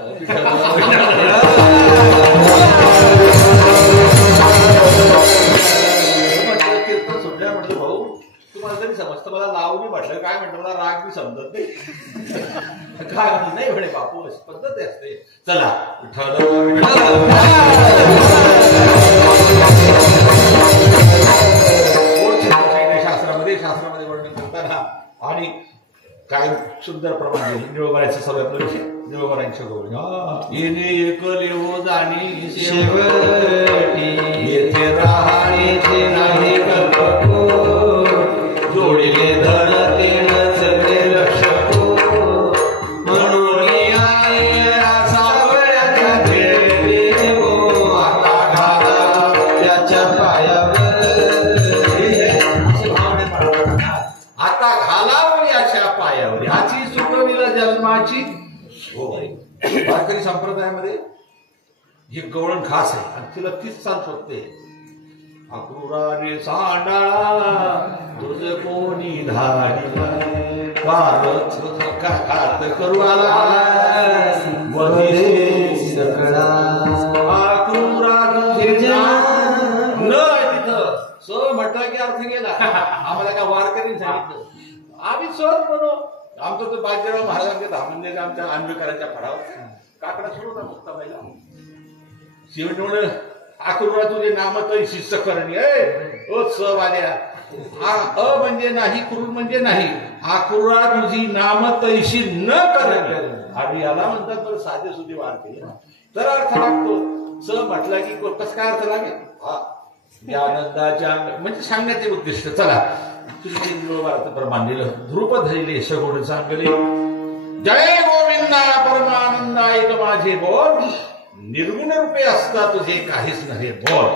म्हटलं कीर्तन सुटल्या म्हटलं भाऊ तुम्हाला तरी समजतं. मला लावणी म्हटलं काय म्हटलं मला राग बी समजत नाही. काय नाही म्हणे बापू अशी पद्धत असते. चला शास्त्रामध्ये वर्णन करताना आणि काय सुंदर प्रमाणे निळोबारायचं सर्वात निळोबारांच्या गौरव येणे एकल येवो जाणी शेवटी येथे राहायचे नाही कल्पको जोडले धड तेण सगळे लक्ष म्हणून सावळ्याच्या खेळले हो आता घाला त्याच्या पायावर. आता घालावं याच्या पायावर याची सुटविला जन्माची. वारकरी संप्रदायामध्ये ही गवळण खास आहे आणि तिला 30 साल शोधते. अक्रूराने सांडाळा तुझ कोणी धाडला खात करू आला सकळा अक्रूरा न तिथं स म्हटलं की अर्थ गेला. आम्हाला का वारकरी सांगितलं आम्ही सहज म्हणू. आमचं तर बाजीराव महाराजांच्या धामंदे आमच्या आंबेकरांच्या फडावर काकडा सुरू होता मुक्ताबाईला. शिवण अक्रूरा तुझे नाम तैशी सकरणी ओ स वाल्या. अ म्हणजे नाही क्रूर म्हणजे नाही. अक्रूरा तुझी नाम तैशी न करणी. आणि याला म्हणतात तर साधे सुधी वार केले तर अर्थ लागतो. स म्हटला की कसं काय अर्थ लागेल. या आनंदाच्या म्हणजे सांगण्याचे उद्दिष्ट. चला तुझे प्रमाण दिलं. ध्रुप धरले सगुण चांगले जय गोविंदा परमानंदा एक माझे बोल निर्गुण रूपे असता तुझे काहीच नव्हे बोल.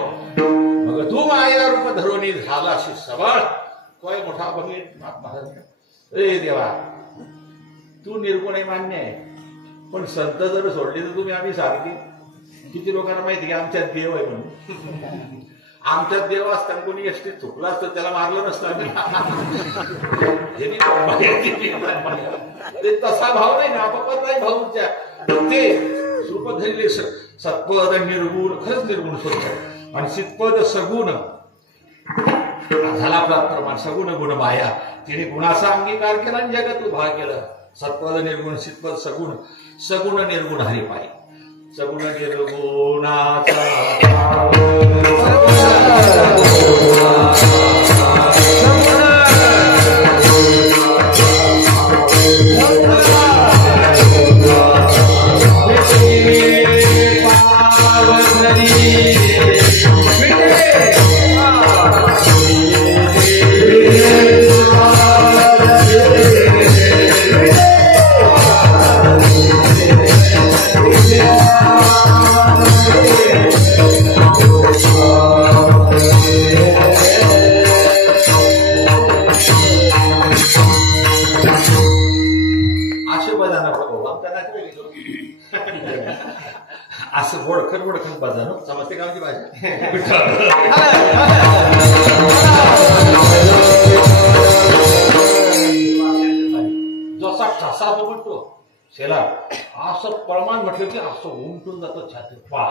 मग तू माया रूप धरून झालाशी सबळ. काय मोठा महाराज ए देवा तू निर्गुण आहे मान्य आहे पण संत जर सोडली तर तुम्ही आम्ही सारखी. किती लोकांना माहिती की आमच्यात देव आहे म्हणून. आमच्यात देव असताना कोणी एसटीत चुकला असतं त्याला मारलं नसतं आम्ही. ते तसा भाव नाही ना आपापत नाही भाऊच्या. ते सुपद धरले सत्पद निर्गुण खरंच निर्गुण स्वतः आणि चितपद सगुण झाला प्रमाण सगुण गुण माया. तिने गुणाचा अंगीकार केला आणि जगात उभा केलं. सत्पद निर्गुण चितपद सगुण सगुण निर्गुण हरिपाई. सगुण निर्गुणाचा वडखण बाजानो समजते गावची भाषा. जसा ठसा तो म्हणतो शेला असं प्रमाण म्हटलं की असं उमटून जातं छाती पा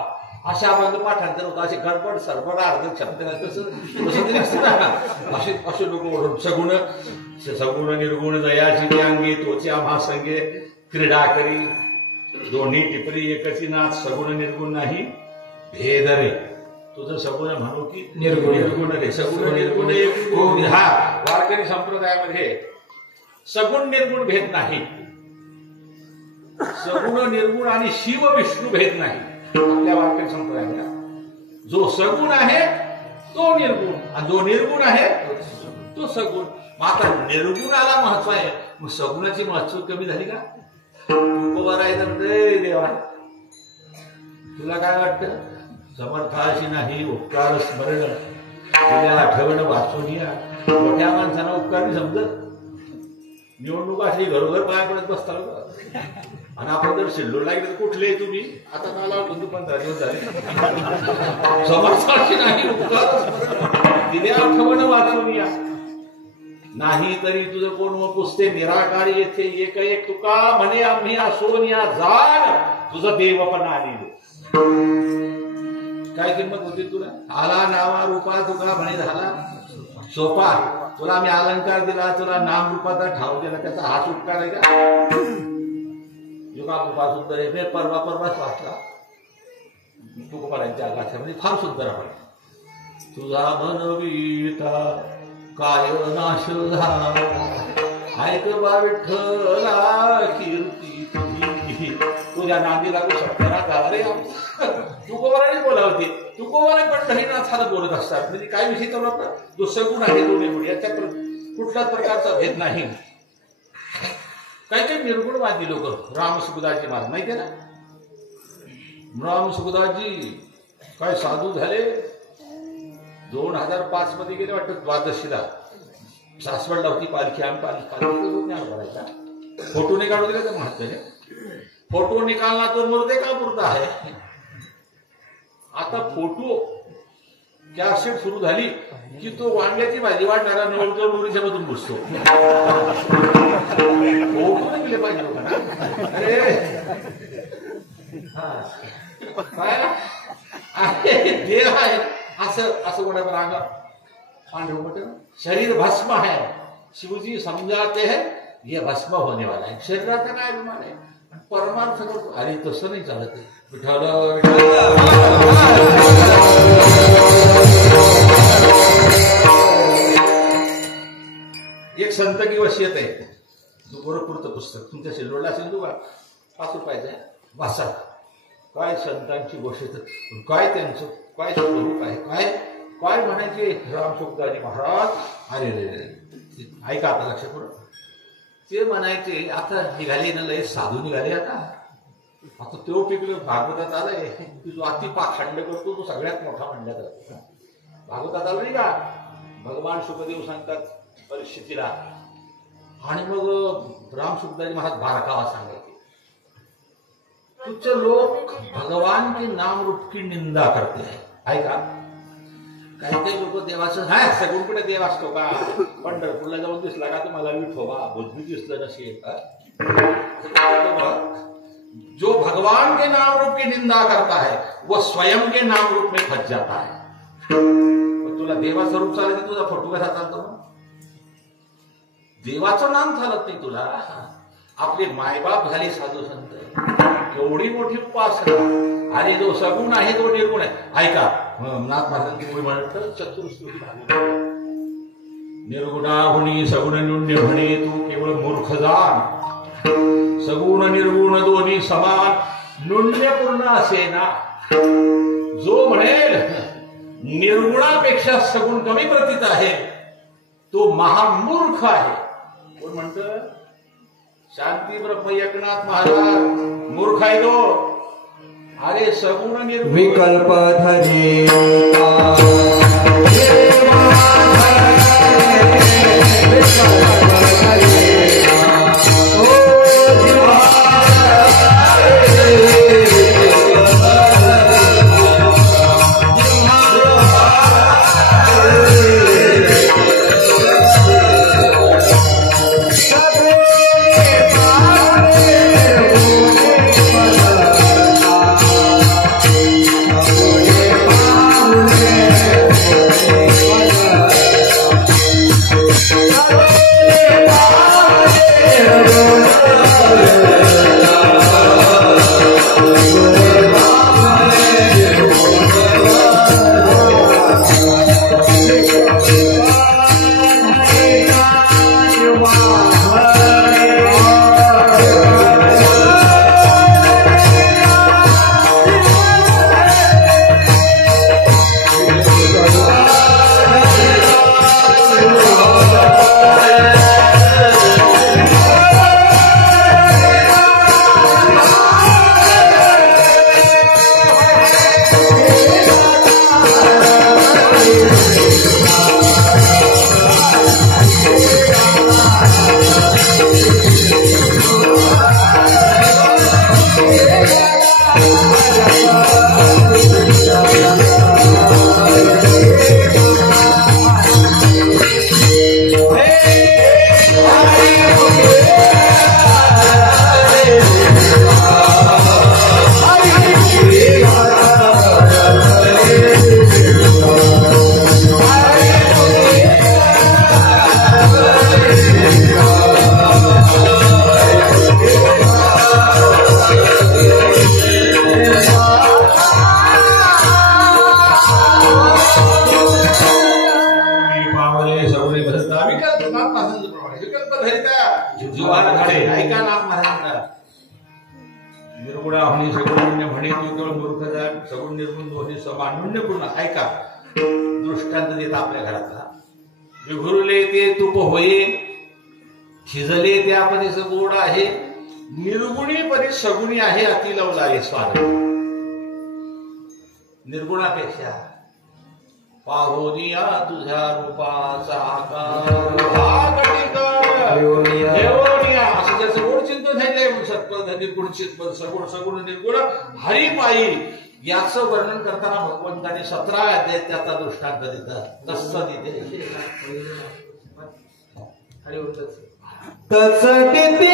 अशा आपण पाठांतर होतं असे गडबड सरबड अर्ध शब्द तसं असे असे लोक ओढून सगुण निर्गुण दयाची अंगी तोचे आम्हा संगे क्रीडा करी दोन्ही टिपरी एकची नाच सगुण निर्गुण नाही भेद रे. तुझं सगुण म्हणू की निर्गुण रे. सगुण निर्गुण एक हा वारकरी संप्रदायामध्ये सगुण निर्गुण भेद नाही. सगुण निर्गुण आणि शिव विष्णू भेद नाही आपल्या वारकरी संप्रदायाला. जो सगुण आहे तो निर्गुण आणि जो निर्गुण आहे तो सगुण. मग आता निर्गुणाला महत्व आहे मग सगुणाची महत्व कमी झाली का? तुकोबा आहे तर देवा तुला काय वाटतं? समर्थाशी नाही उपकार स्मरण तुला आठवण वाचून या. मोठ्या माणसांना उपकार नाही समजत. निवडणूक अशी घरोघर पाया पडत बसता आणि आपण जर शिल्लोडला गेले कुठले तुम्ही आता मला बंधू 15 दिवस झाले. समर्थाशी नाही उपकार स्मरण दिल्या आठवण वाचून या. नाही तरी तुझं कोण मग पुसते निराकारी येथे एक एक तुका म्हणे आम्ही असोन या जाण तुझं देवपणा आलेले. काय किंमत होती तुला? आला नावा रूपा तुका म्हणे झाला सोपा. तुला आम्ही अलंकार दिला तुला नाम रूपाचा ठाव दिला त्याचा हाच उपकार आहे का? युगा रूपा सुंदर आहे. परवाच वाचला तुकोबारांच्या आगाशामध्ये फार सुंदर आहे. तुझा मनवीता काय नाश झाला ऐकवा विठ्ठला कीर्ती तुझी. तुझ्या नांदी लागू सत्याना झाला रे. तुकोबाराने बोलावते तुकोबाने पंढरीनाथाला बोलत असतात. म्हणजे काय विषय चालू आपला जो सगुण आहे दोन्ही गुण याच्या कुठल्याच प्रकारचा भेद नाही. काही काही निर्गुणवादी लोक राम सुखदासजी महाराज माहिती आहे ना? राम सुखदासजी काय साधू झाले. 2005 मध्ये गेले वाटतं द्वादशीला सासवडला होती पालखी. आम्ही पालखी ज्ञान करायचा फोटो नाही काढू दिला तर महत्वाने फोटो निकालना तो मुर्दे का मुर्दा आहे. आता फोटो कॅसेट सुरू झाली की तो वांग्याची भाजी वाढणारा नवरदेव नवरीच्या मधून घुसतो. फोटो नाही गेले पाहिजे लोकांना. अरे काय देव आहे असं कोणावर अंगा पांडव म्हटलं शरीर भस्म है. शिवजी समजाते हैं ये भस्म होने वाला है. शरीराचा काय अभिमान आहे परमार्थ करतो. अरे तसं नाही चालत आहे. एक संत की वसियत आहे. गोरखपूरचं पुस्तक तुमच्या शिल्लोडला असेल तू 5 रुपयाचं आहे वाचा. काय संतांची वसियत काय त्यांचं काय स्वरूप आहे काय काय म्हणायचे राम सुखदासजी महाराज. अरे रे ऐका आता लक्ष करून. ते म्हणायचे आता निघाले ना लय साधू निघाले. आता तो पिकलं भागवतात आलाय की जो अति पाखंड करतो तो सगळ्यात मोठा म्हणला जातो. भागवतात आलं नाही का? भगवान सुखदेव सांगतात परिस्थितीला आणि मग राम सुखदासजी महाराज बारकावा सांगायचे कुछ लोग भगवान के नाम रूप की निंदा करते हैं. ऐका काही काही लोक देवाचं हा सगळीकडे देव असतो का? पंढरपूरला जाऊन दिसला का तुम्हाला विठोबा बुद्धी दिसलं नसेल. जो भगवान के नाम रूप की निंदा करता है वो स्वयं के नाम रूप में फंस जाता है. तुला देवाचं रूप चालत तुझा फोटो कसा चालतो? देवाचं नाम चालत नाही तुला. आपले मायबाप झाले साधू संत एवढी मोठी उपासना. आणि जो सगुण आहे तो निर्गुण आहे. ऐका नाथ महाराजांची म्हणत चतुर्श्रुती निर्गुणाहुनी सगुण न्यून्य म्हणे तू केवळ मूर्ख जाण. सगुण निर्गुण दोन्ही समान न्यून्यपूर्ण असे ना. जो म्हणेल निर्गुणापेक्षा सगुण कमी प्रतीत आहे तो महामूर्ख आहे. कोण म्हणतं? शांती ब्रह्म एकनाथ महाराज मूर्ख आहे तो. अरे सगुण निर्गुण विकल्प धरे धरिता जीवाला घाले ऐका नाथ महाराजांना निर्गुणा होणे सगुण म्हणे तू केवळ मूर्ख जा सगुण निर्गुण दोन्ही समान्य पूर्ण ऐका दृष्टांत देत आपल्या घरातला विघुरले ते तूप होये शिजले त्यापरी सगुण आहे निर्गुणी परी सगुणी आहे अति लवला आहे स्वाद निर्गुणापेक्षा पाहोनिया तुझ्या रूपाचा आकार असं ज्याचं गोड चिंतन झालंय सत्पद निर्गुण चित्पद सगुण सगुण निर्गुण हरिपायी याचं वर्णन करताना भगवंताने 17 अध्याय त्याचा दृष्टांत देतात तसं तिथे तसं किती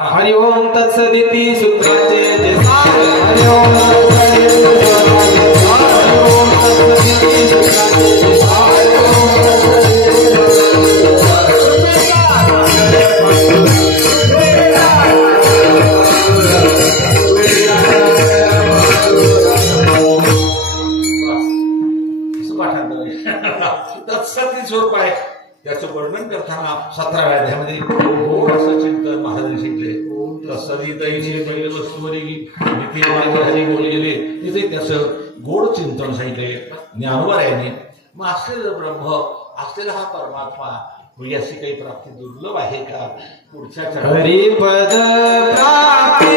हरि ओम तत्सदिति सूत्राचे जे हरि ओम तत्सदिति सूत्राचे तत्सदिति स्वरूप आहे त्याचं वर्णन करताना 17व्या अध्यायामध्ये गोड असं चिंतन महाराजांनी शिकले तत्सदितैषे पहिले वस्तूवरी निती माझे हरी बोलले तिथे त्याचं गोड चिंतन सांगितले ज्ञानोबरायाने मग असलेलं ब्रह्म असलेला हा परमात्मा याची काही प्राप्ती दुर्लभ आहे का पुढच्या हरिपद प्राप्ती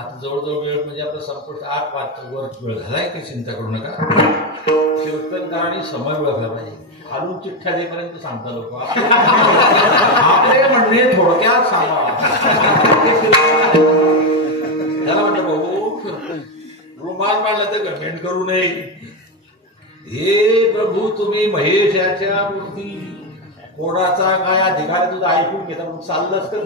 आता जवळजवळ वेळ म्हणजे आपला संपुष्ट 8 वर वेळ झालाय, काही चिंता करू नका. कीर्तनकारांनी समय ओळखला पाहिजे. खालून चिठ्ठ्या देईपर्यंत सांगता लोक आपले म्हणणे थोडक्यात सांगा. त्याला म्हणलं भाऊ रुमाल पाडला तर कमेंट करू नये. हे प्रभू तुम्ही महेशाच्या मूर्ती कोणाचा काय अधिकार आहे तुझं ऐकून घेता म्हणून चाललंच तर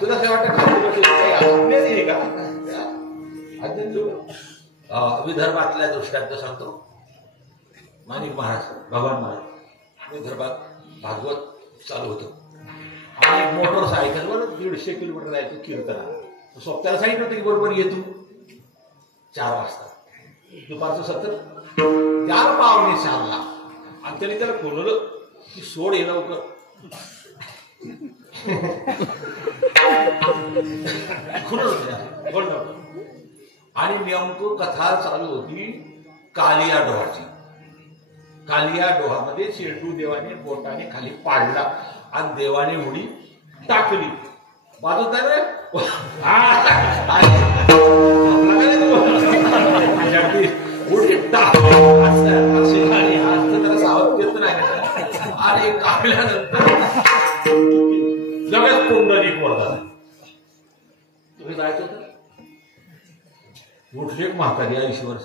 तुला काय वाटतं खाली का विदर्भातल्या दृष्टांत सांगतो. माणिक महाराज भगवान महाराज विदर्भात भागवत चालू होतं आणि मोटरसायकलवर 150 किलोमीटर जायचं कीर्तना. स्वतःला सांगितलं होतं की बरोबर येतो 4 वाजता दुपारचं सत्र 4:15 आणि त्याने त्याला बोलवलं की सोड ये लवकर. आणि नेमकं कथा चालू होती कालिया डोहाची. कालिया डोहामध्ये शेरडू देवाने बोटाने खाली पाडला आणि देवाने उडी टाकली. बाजूत नाही रे उडी टाक आणि आज तर त्याला सावध घेत नाही. आणि काढल्यानंतर लगेच पुंडलिक वर झाला. तुम्ही जायचं होतं कुठली एक म्हातारी 80 वर्ष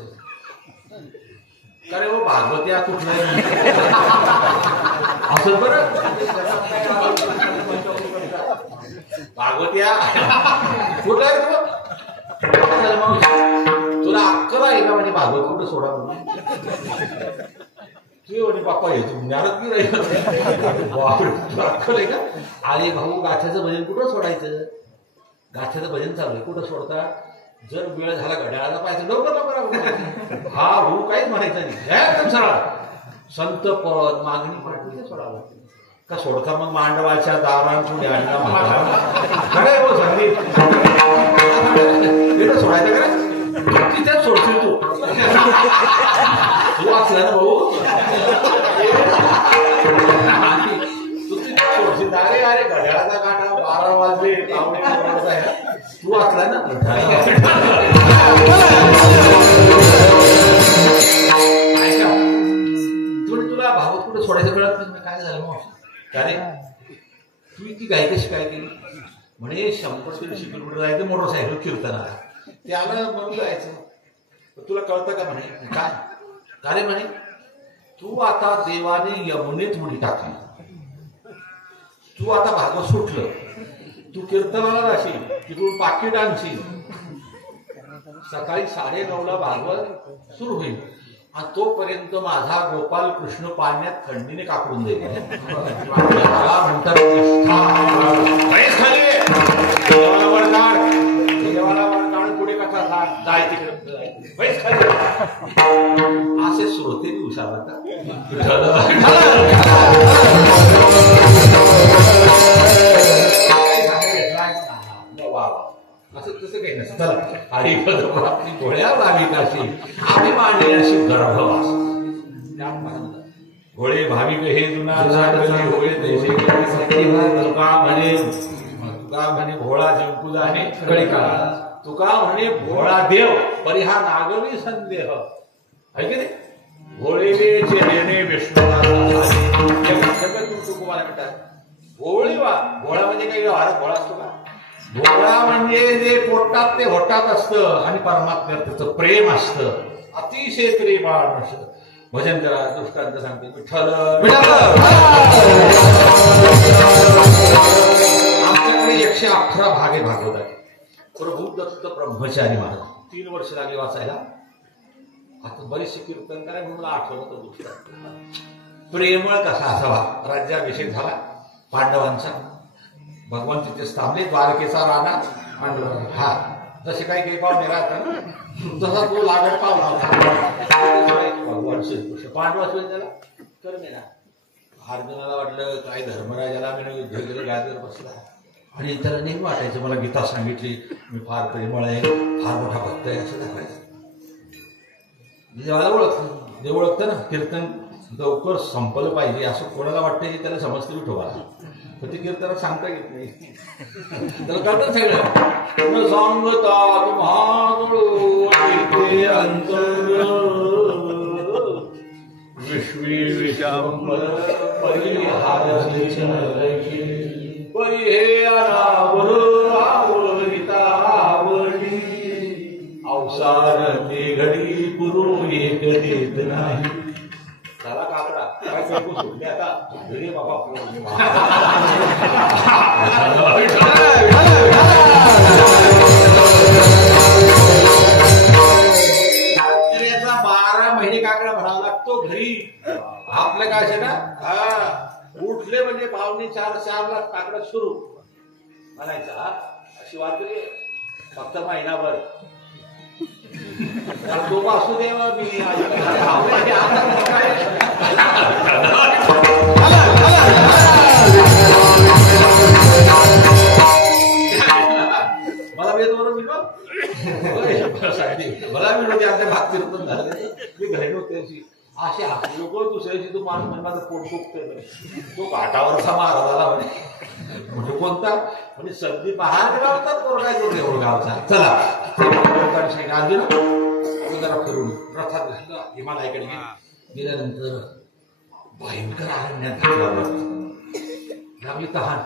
अरे हो भागवत्या कुठलं असं बरं भागवत्या कुठं आहे तुला अक्कल आहे का म्हणजे भागवत कुठं सोडा म्हणून तू म्हणे बाप्पा हे तू ज्ञानात की तुला अक्कल आहे का. अरे भाऊ गाठ्याचं भजन कुठं सोडायचं. गाठ्याचं भजन चालू आहे कुठं सोडता. जर वेळ झाला घड्याळाला पाहिजे लवकर लवकर हा भाऊ काहीच म्हणायचं नाही. एकदम सरळ संत पद मागणी पाठवली सोडावं का सोडता मग मांडवाच्या दारांतून सोडायचं का तिथेच सोडशील तू वाचला ना भाऊ तू तिथे सोडशील. अरे अरे घड्याळाचा काटा 12 वाजले तू वाचला ना. ऐका तुला भावत कुठे सोडायचं कळत नाही. काय झालं मग अरे तू ती गाय कशी काय केली म्हणे 100 किलोमीटर जायचं मोटरसायकल कीर्तनाला त्याला म्हणून जायचं. तुला कळतं का म्हणे काय अरे म्हणे तू आता देवाने यमुनेत उडी टाकली. तू आता भागवत सुटलं तू कीर्तनाला जाशील तिकडून पाकिट आणशील. सकाळी 9:30ला भागवत सुरू होईल आणि तोपर्यंत माझा गोपाल कृष्ण पाण्यात थंडीने काकडून जाईल. म्हणतात पुढे कसा जाय तिकडे असे श्रोते हुशार असं तसं काही नसतं. हरिपदप्राप्ती भोळ्या भाविकाशी अभिमाने अशी गर्भवास भोळे भाविक हे जुना होळे देशे तुका म्हणे भोळा जिंकुजाने तुका म्हणे भोळा देव परिहा नागवी संदेह आहे की नाही. भोळेचे देणे विष्णूला तुम्हाला म्हणतात भोळी वा भोळा म्हणजे काही व्यवहारात भोळा असतो का. भोळा म्हणजे जे पोटात ते होटात असतं आणि परमात्म्यात त्याचं प्रेम असतं. अतिशय प्रेमाळ असतं. भजन करा दृष्टांत सांगते विठ्ठल आमच्याकडे 118 भागे भागवतात. प्रभू दत्त ब्रह्मचारी महाराज 3 वर्ष लागले वाचायला. आता बरेचसे कीर्तन करा म्हणून आठवलं तर दृष्टांत. प्रेमळ कसा असावा. राज्याभिषेक झाला पांडवांचा. भगवान तिथे थांबले. द्वारकेचा राणा हा जसे काही काही पाहुणे राहतात ना तसा तो लागत पावला भगवान श्रीकृष्ण पांडवाशिवाय त्याला कर ना. अर्जुनाला वाटलं काय धर्मराजाला मी युद्ध केलं गादीवर बसला आणि त्याला नेहमी वाटायचं मला गीता सांगितली मी फार प्रेमळ आहे फार मोठा भक्त आहे असं दाखवायचं. देवाला ओळखतं देव ओळखतं ना. कीर्तन लवकर संपलं पाहिजे असं कोणाला वाटतं की त्याला समजतं विठोबाला. पण ते कीर्तनात सांगता येत नाही. त्याला कळतं सगळं. न सांगता तुम्हाला अंतर विश्वी विश्वंबर परिहार परी हे अनावर आवरिता आवडी अवसार ते घडी पुरू एक देत नाही. झाला काकडा काय करू सोडले आता घरी बाबा याचा 12 महिने काकडा भरावा लागतो घरी. आपलं काय आहे ना उठले म्हणजे 4:45 काकडा सुरू म्हणायचा. अशी वाटली फक्त महिनाभर तो असू देवा मी मला वेदवर विनोद मला विनोदी आमच्या भाग फिरतून झाले. मी घरी नव्हते असे लोक दुसऱ्याची तू माणूस म्हणजे माझं पोट दुखतोय तो घाटावरचा महाराजाला म्हणजे कोणता म्हणजे सगळी पहाट गावतात कोरडा एवढं गावचा. चला अर्जुन जरा फिरून रथात घातलं हिमालयाकडे गेल्यानंतर भयंकर अरण्यात लागली तहान.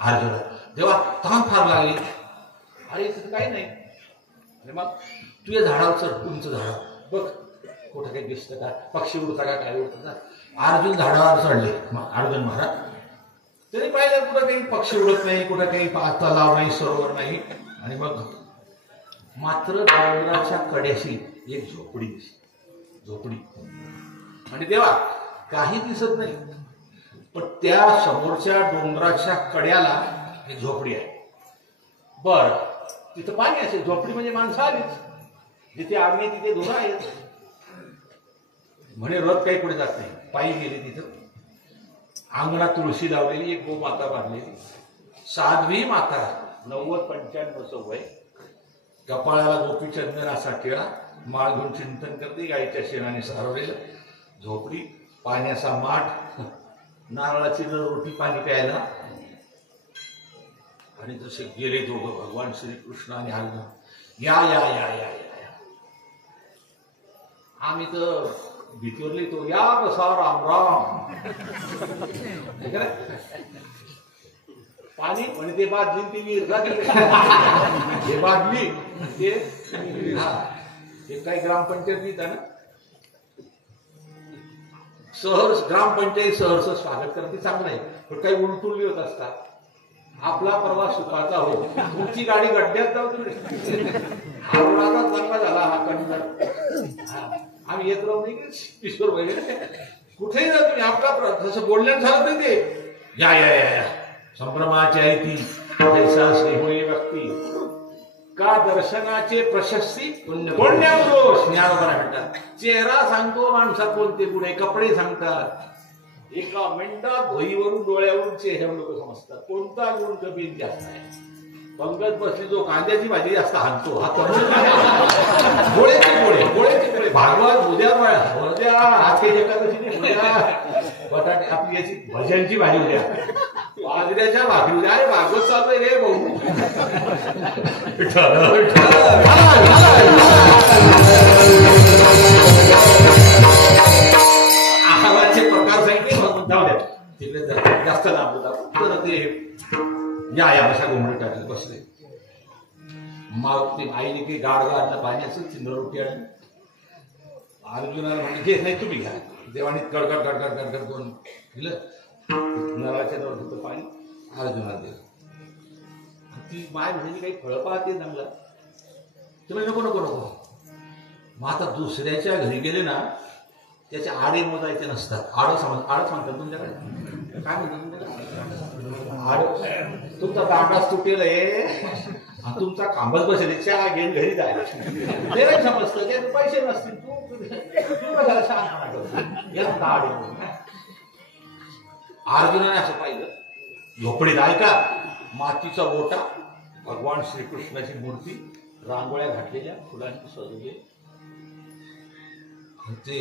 अर्जुन जेव्हा तहान फार लागली अरे तिथं काही नाही. अरे मग तुझ्या झाडावर चढ उंच झाडावर बघ कुठं काही दिसतं का पक्षी उडता का काय उडतं का. अर्जुन झाडावर चढले अर्जुन महाराज. तरी पाहिलं कुठं काही पक्षी उडत नाही कुठं काही तलाव नाही सरोवर नाही. आणि मग मात्र डोंगराच्या कड्याशी एक झोपडी दिसली. झोपडी आणि तेव्हा काही दिसत नाही पण त्या समोरच्या डोंगराच्या कड्याला एक झोपडी आहे. बर तिथं पाणी असेल. झोपडी म्हणजे माणसं आलीच. जिथे आम्ही तिथे धुरा आहेत. म्हणे रथ काही पुढे जात नाही पायी गेले. तिथं अंगणात तुळशी लावलेली एक गोमाता बांधलेली साध्वी माता 90-95 वय. कपाळाला गोपीचंदन असा टिळा माळ घेऊन चिंतन करते. गाईच्या शेणाने सारवलेलं. झोपडी पाण्याचा माठ नारळाची रोटी पाणी प्यायला. आणि जसे गेले दोघं भगवान श्रीकृष्ण आणि अर्जुन या या या या या आम्ही तर भीतीवर लिहितो या कसा राम राम पाणी म्हणजे ते बादली ती विहीर हे बादली ते काही ग्रामपंचायत ना सहर्ष ग्रामपंचायत सहर्ष स्वागत करते चांगलं आहे. पण काही उलटून लिहत असतात. आपला प्रवास सुखाचा हो. तुमची गाडी गड्ड्यात जाऊ तुम्ही हा रोडाचा चांगला झाला हा कंडक्टर. आम्ही येत राहू नाही किशोर वगैरे कुठेही जा तुम्ही आपला जसं बोलण्यात झालं नाही ते या या या या संभ्रमाची आहे ती जैसा श्रीहोई व्यक्ती का दर्शनाचे प्रशस्ती पुण्यावरोष ज्ञानोबरा म्हणतात. चेहरा सांगतो माणसात कोणते गुण आहे. कपडे सांगतात. एका मिनिटात भोईवरून डोळ्यावरून चेहऱ्यावर लोक समजतात कोणता गुण कमी जास्त आहे. पंगत बसली जो कांद्याची भाजी जास्त हाणतो हा गोळ्याचे गोळे गोळ्याचे गोळे भागवत उद्या हाते एकादशी बटाटे आपली याची भज्यांची भाजी उद्या बाजऱ्याच्या भाकरी उद्या. अरे भागवत चालतंय रे भाऊ. आहाराचे प्रकार सांगितले मग जाऊ द्या तिकडे जास्त लांब तर ते या या बसा घोंगडे टाकले बसले. मग ते आईने काही गाड गाडलं पाणी असं चिंद्र रोटी आणली. अर्जुनाला म्हणजे घेत नाही तुम्ही घ्या. देवाने गडगड गडगड गडगड करून दिलं. नळाच्या नळ होतं पाणी अर्जुनाला दिलं. ती माय म्हणजे काही फळं पाहते चांगला तुम्ही नको नको नको. मग आता दुसऱ्याच्या घरी गेले ना त्याचे आडे मोजायचे नसतात. आडच म्हणतात तुमच्याकडे काय म्हणतात तुमच्याकडे तुमचा दांडाच तुटेल आहे तुमचा खांबच बसेल चहा घेऊन घरी जायला ते नाही समजतं की पैसे नसतील तू कशाला छान अर्जुनाने असं पाहिलं झोपडीत ऐका मातीचा ओटा भगवान श्रीकृष्णाची मूर्ती रांगोळ्या घातलेल्या फुलांची सजवली. ते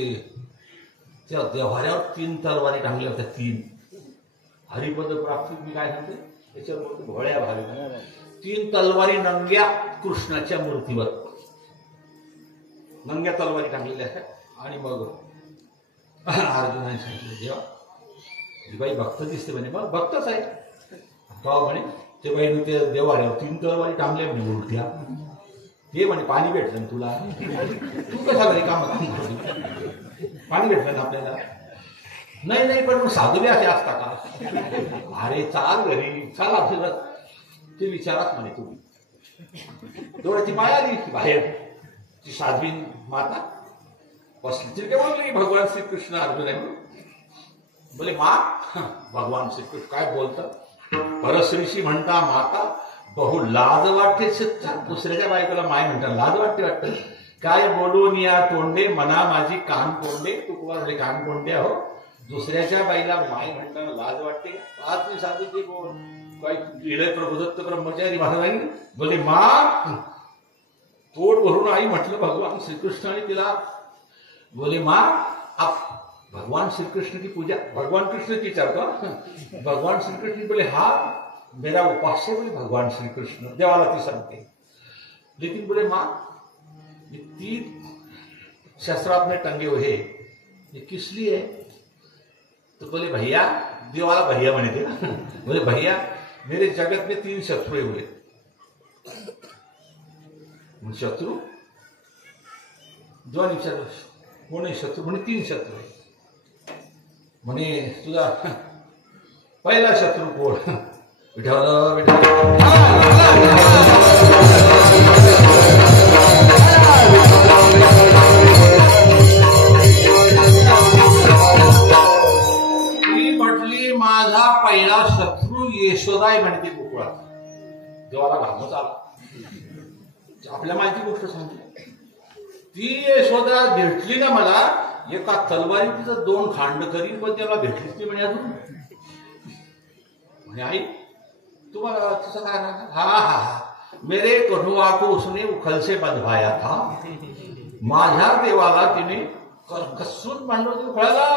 त्या देव्हाऱ्यावर 3 तलवारी टांगल्या होत्या. 3 हरिपद प्राप्ती मी काय सांगते त्याच्यावर भोळ्या भावी 3 तलवारी नंग्या कृष्णाच्या मूर्तीवर नंग्या तलवारी टाकलेल्या आहेत आणि मग अर्जुनाने सांगितलं देवा ही बाई भक्त दिसते म्हणे मग भक्तच आहे का म्हणे ते बाईने ते देवाऱ्यावर 3 तलवारी टांगल्या म्हणे उलट्या ते म्हणे पाणी भेटलं ना तुला तू कसा घरी काम पाणी भेटलं ना आपल्याला नाही नाही पण मग साधू बी असे असता का अरे चाल घरी चाल फिरत ते विचारात म्हणे तुम्ही तेवढ्याची माया आली बाहेर ती साध्वी माता बसली तिथे काय बोलली भगवान श्रीकृष्ण अर्जुन आहे बोले मा भगवान श्रीकृष्ण काय बोलतात परश्रीशी म्हणता माता बहु लाज वाटते सच्चा दुसऱ्याच्या बायकोला माय म्हणतात लाज वाटते वाटतं काय बोलून या तोंडे मना माझी कान कोंडे तुकवारले कान कोंडे हो दुसऱ्याच्या बाईला माय म्हणताना लाज वाटते आज मी साधूची बोल काय गेले प्रभुदत्त ब्रह्मचारी महाराजांनी बोले मा तोड भरून आई म्हटलं भगवान श्रीकृष्णाने तिला बोले माँ आप भगवान श्री कृष्ण की पूजा भगवान कृष्ण की विचारतो भगवान श्री कृष्ण बोले हाँ मेरा उपास्य बोले भगवान श्री कृष्ण देवाला ती सांगते लेकिन बोले माँ ये 3 शस्त्र आपने टंगे हुए ये किस लिए तो बोले भैया देवाला भैया बने थे बोले भैया मेरे जगत में 3 शत्रु हुए शत्रु दोन विचार कोण शत्रु म्हणे 3 शत्रु म्हणे तुझा पहिला शत्रु कोण विठ्ठल ती म्हटली माझा पहिला शत्रू यशोदाय म्हणते गोकुळात देवाला घामच आला आपल्या माहिती गोष्ट सांगते ती यशोदा भेटली ना मला एका तलवारीचं 2 खांड करीन पण त्याला भेटलीच नाही म्हणे अजून म्हणे आई तुम्हाला तसं काय हा हा हा मेरे कन्हुआ को उसने उखल से बंधवाया था माझ्या देवाला तिने कसून बांधलं होतं उखळाला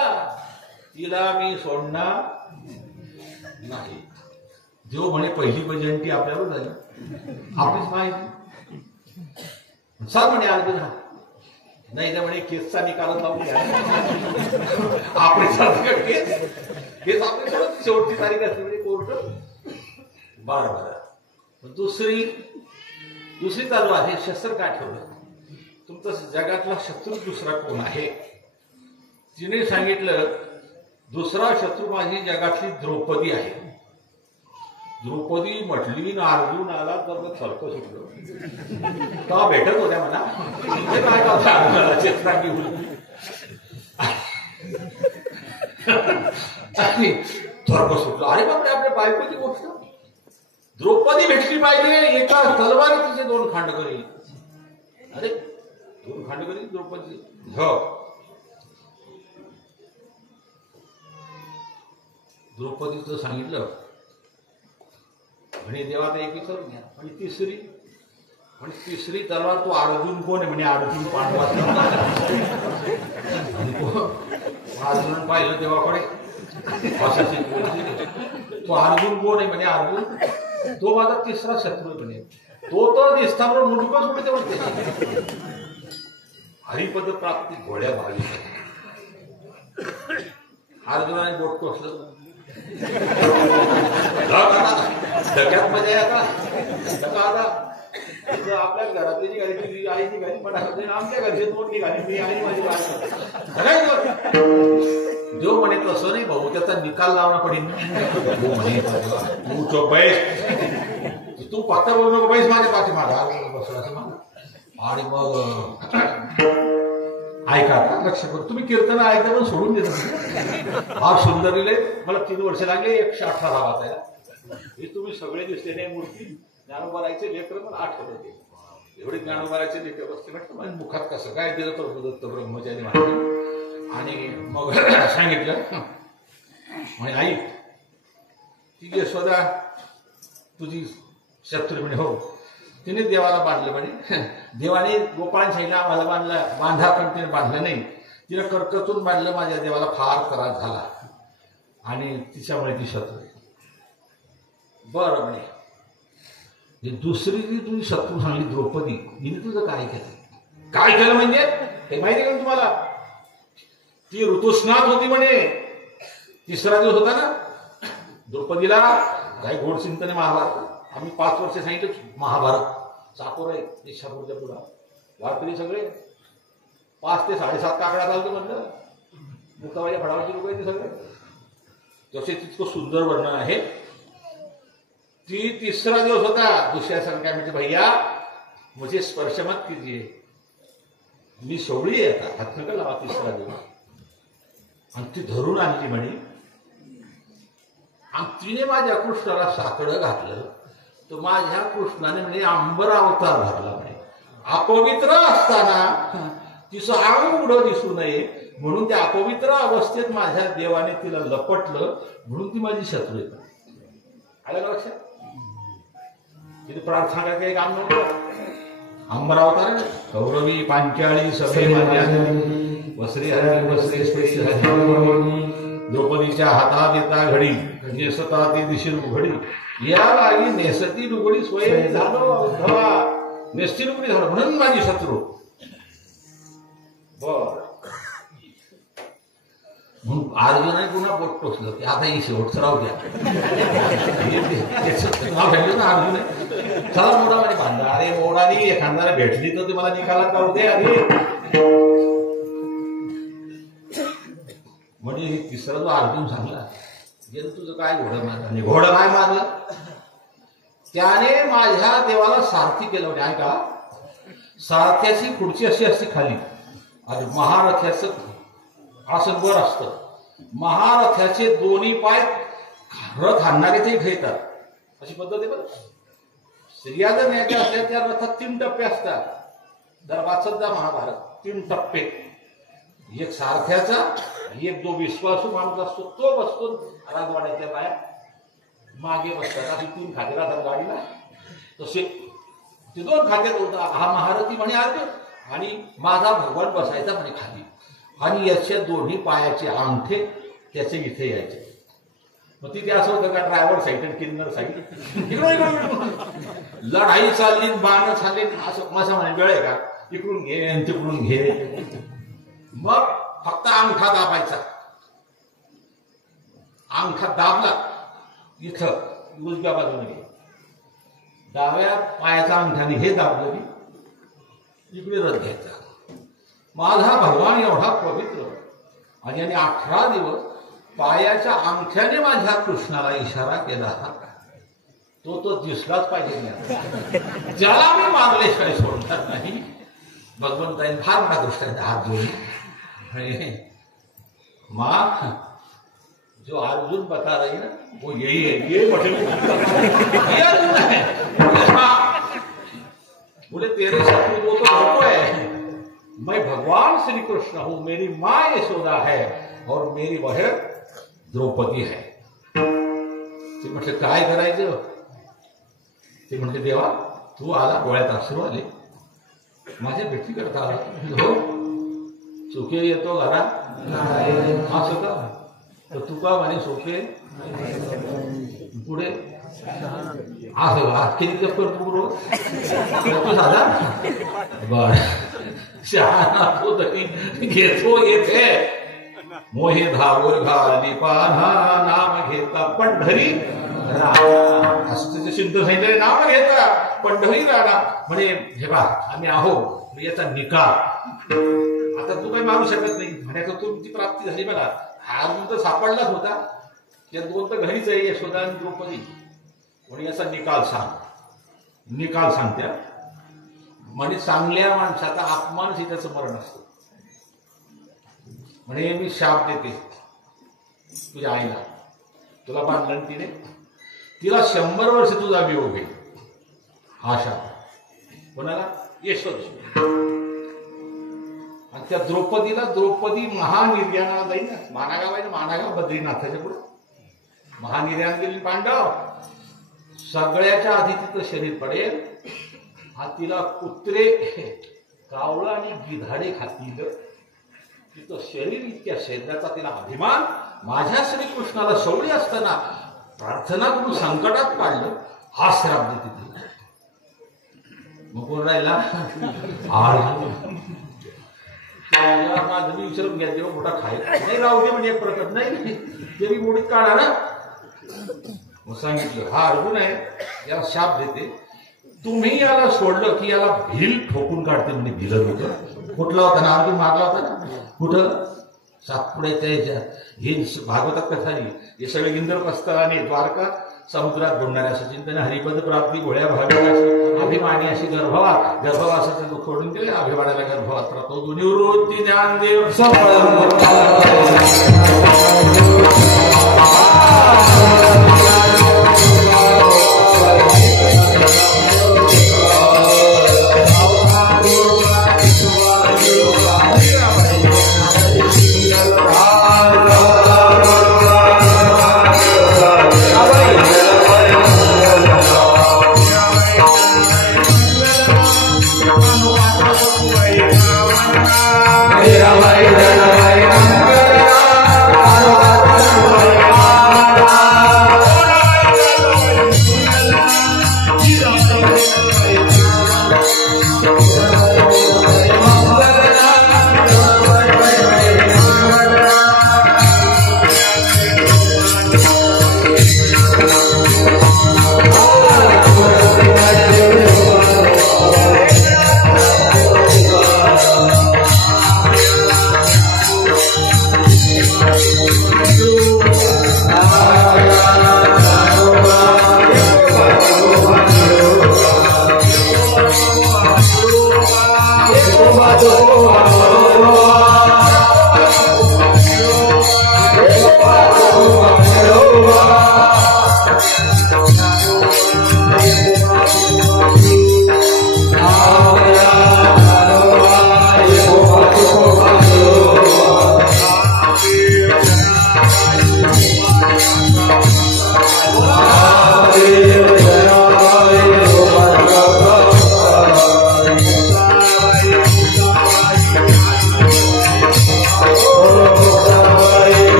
तिला मी सोडणार नाही देव म्हणे पहिली भजंती आपल्यावर झाली आपलीच माहिती सांग म्हणे अर्जुन नाही तर म्हणे केसचा निकाल लावून घ्या आपले केस आपले शेवटची तारीख असते म्हणजे कोर्ट बरं दुसरी चालू आहे शस्त्र काय ठेवलं तुमचं जगातला शत्रू दुसरा कोण आहे तिने सांगितलं दुसरा शत्रू माझी जगातली द्रौपदी आहे द्रौपदी म्हटली ना अर्जुन आला तर मग सरकं सुटलं तेव्हा भेटत होत्या मला काय चित्रांगी थर्क सुटलं अरे बापरे आपल्या बायकोची गोष्ट द्रौपदी भेटली पाहिजे एका तलवारी तिचे 2 खांड करेल अरे 2 खांड करेल द्रौपदी हो द्रौपदीचं सांगितलं म्हणे देवा एक विचारून घ्या आणि तिसरी तलवार तो अर्जुन कोण आहे म्हणे अर्जुन पांडवा अर्जुन पाहिलं देवाकडे तो अर्जुन कोण आहे म्हणे अर्जुन तो माझा तिसरा शत्रू म्हणे तो तर दिसता मुडकच उडते म्हणते हरिपद प्राप्ती घोड्या भावी अर्जुनाने बोट टोचलं धक्यात मजा आता आपल्या घरातली जी गाडी आई निघाली पण आमच्या घरचे 2 निघाली मी आणि माझी बायको जो म्हणे तसं नाही भाऊ त्याचा निकाल लावणं पडेल म्हणे तू चोप तू पात्र बोलू नको पैस माझ्या पाठी मागा बसला असं मला आणि मग ऐका लक्ष करू तुम्ही कीर्तन ऐकता पण सोडून देता हा सुंदरीले मला 3 वर्ष लागले 118 वाचायला हे तुम्ही सगळे दिसले नाही मूर्ती ज्ञानोबारायचे लेकर पण आठवत होते एवढे ज्ञानोबारायचे लेकर बसते म्हटलं मुखात कसं काय दिलं प्रभुदत्त ब्रह्मचारी महाराज आणि मग सांगितलं म्हणे आई ती यशोदा तुझी शत्रू म्हणे हो तिने देवाला बांधलं म्हणे देवाने गोपाळ साईला आम्हाला बांधा पण तिने बांधलं नाही तिने कर्कतून बांधलं माझ्या देवाला फार त्रास झाला आणि तिच्यामुळे ती शत्रू बरं म्हणे हे दुसरी जी तुझी शत्रू सांगली द्रौपदी हिने तुझं काय केलं? काय केलं म्हणजे हे माहिती का तुम्हाला? ती ऋतुस्नात होती म्हणे. तिसरा दिवस होता ना. द्रौपदीला काय गोड चिंतन आहे महाभारत. आम्ही 5 वर्ष सांगितलं महाभारत चाकोर आहे देशापूरच्या पुढा वारकरी सगळे 5 ते 7.5 काकडा चालतो म्हणलं. मुक्ताबाईच्या फडावरची लोक आहे ते सगळे. जसे तितकं सुंदर वर्णन आहे. ती तिसरा दिवस होता. दुसऱ्या सण काय म्हणजे भैया मुझे स्पर्श मत कीजिए, मी सोवळी आहे आता, हात नका लावा. तिसरा दिवस आणि ती धरून आणली म्हणे. आणि तिने माझ्या कृष्णाला साकडं घातलं तर माझ्या कृष्णाने म्हणजे अंबर अवतार धरला म्हणे. अपवित्र असताना तिचं अंग उडं दिसू नये म्हणून त्या अपवित्र अवस्थेत माझ्या देवाने तिला लपटलं म्हणून ती माझी शत्रू आहे. आलं का लक्षात? तिथे प्रार्थना काय काही काम नव्हतं. अंबर अवतार कौरवी पांचाळी सभे वस्त्री हरणी वस्त्री स्पेशी द्रौपदीच्या हातात येता घडी नेसता ती दिशी घडी या लागी नेसती लुगडी स्वयं झालो नेसती लुगडी झालं म्हणून माझी शत्रू. बर म्हणून अर्जुनाने पुन्हा बोट टोचलं की आता ही शेवटचं राहू द्या. नाव घ्यायचं ना अर्जुन चला मोडा म्हणे बांधा. अरे मोडानी एखाद्याला भेटली तर तुम्हाला निकालात काढू दे. अरे म्हणजे हे तिसरा जो अर्जुन सांगला गेलं तुझं काय घोडं मारलं? घोडं काय मारलं? त्याने माझ्या देवाला सारथी केलं. म्हणजे ऐका सारथ्याची खुर्ची अशी असते खाली आणि महारथ्याचं आसन वर असतं. महारथ्याचे दोन्ही पाय रथ आणणारे ते घेतात. अशी पद्धत आहे बरं. स्त्रिया जर न्यायच्या असल्या त्या रथात 3 टप्पे असतात. जर वाचत जा महाभारत 3 टप्पे. एक सारथ्याचा एक जो विश्वासू माणूस असतो तो बसतो राजवाड्याच्या बाया मागे बसतात. अशी 3 खाते राहतात गाडीला. तसे ते 2 खात्यात होता. हा महारथी म्हणे अर्जुन आणि माझा भगवान बसायचा म्हणे खाली आणि याच्या दोन्ही पायाचे अंगठे त्याचे इथे यायचे. मग तिथे असं होतं का ड्रायव्हर साईड आणि किन्नर साईड लढाई चालली बाण चालली असं माझा म्हणे वेळ आहे का इकडून घे आणि तिकडून घे. मग फक्त अंगठा दाबायचा. अंगठा दाबला इथं उजव्या बाजूने घे. डाव्या पायाचा अंगठाने हे दाबलं की इकडे रथ घ्यायचा. माझा भगवान एवढा पवित्र आणि याने 18 दिवस पायाच्या अंगठ्याने माझ्या कृष्णाला इशारा केला तो दिसलाच पाहिजे नाही. ज्याला मी मारल्याशिवाय सोडणार नाही. भगवंताने फार मोठा दृष्टांत हात जोडली. मां जो अर्जुन बता रही ना वो यही है. ये अर्जुन है. बोले तेरे शत्रु वो तो हमको है. मैं भगवान श्री कृष्ण हूं. मेरी मां यशोदा है और मेरी बहन द्रौपदी है. ते म्हटलं काय करायचं? ते म्हटले देवा तू आला डोळ्यात अश्रू आले माझ्या भेटी करता आला. हो सुखे येतो घरा असं का? तर तू का म्हणे सुखे पुढे असं आज किती जप करतो रोज साधा बर शहाणा तो तरी घेतो येथे मोहे धावर घाली पाहा नाम घेता पंढरी असं सिद्ध सांगितलं नाव घेता पंढरी राणा म्हणे हे बा आम्ही आहो याचा निकाल आता तू काही मारू शकत नाही म्हणायचं तुमची प्राप्ती झाली बघा. हा अर्जुन तर सापडलाच होता. या 2 तर घरीच आहे यशोदा आणि द्रौपदी. म्हणून याचा निकाल सांग. निकाल सांगत्या म्हणजे चांगल्या माणसाचा अपमान त्याचं मरण असतं. म्हणे मी शाप देते तुझ्या आईला. तुला बांधलं तिने तिला 100 वर्ष तुझा वियोग घेईल. हा शाप कोणाला? यशोदा. आणि त्या द्रौपदी महानिर्याणाला जाईल ना. मानागाव आहे ना मानागाव बद्रीनाथाच्या पुढे महानिर्याण गेली पांडव. सगळ्याच्या आधी तिथं शरीर पडेल. हा तिला कुत्रे कावळं आणि गिधाडे खातील. तिथं शरीर इतक्या शरीराचा तिला अभिमान. माझ्या श्रीकृष्णाला शौर्य असताना प्रार्थना करून संकटात काढलं, हा श्राप देते ती. मग कोण राहिला? माझं मी विचारून घ्या, तेव्हा मोठा खायला नाही राहू दे म्हणजे एक प्रकार नाही, ते मी मोठीत काढा ना. मग सांगितलं हा अर्जुन आहे, याला शाप देते, तुम्ही याला सोडलं की याला भिल ठोकून काढते. म्हणजे भिल होतं कुठला होता ना, अर्जुन मारला होता ना कुठं? सातपुड्याच्या ह्याच्यात. हे भागवतात कथा नाही, हे सगळे इंद्रप्रस्थ आणि द्वारका समुद्रात बुडणाऱ्या असं चिंतन, हरिपद प्राप्ती गोळ्या भागाची अभिमानी अशी गर्भवासाचं दुःख ओढून केले, अभिमानाला गर्भवास प्राप्त निवृत्ती ज्ञानदेव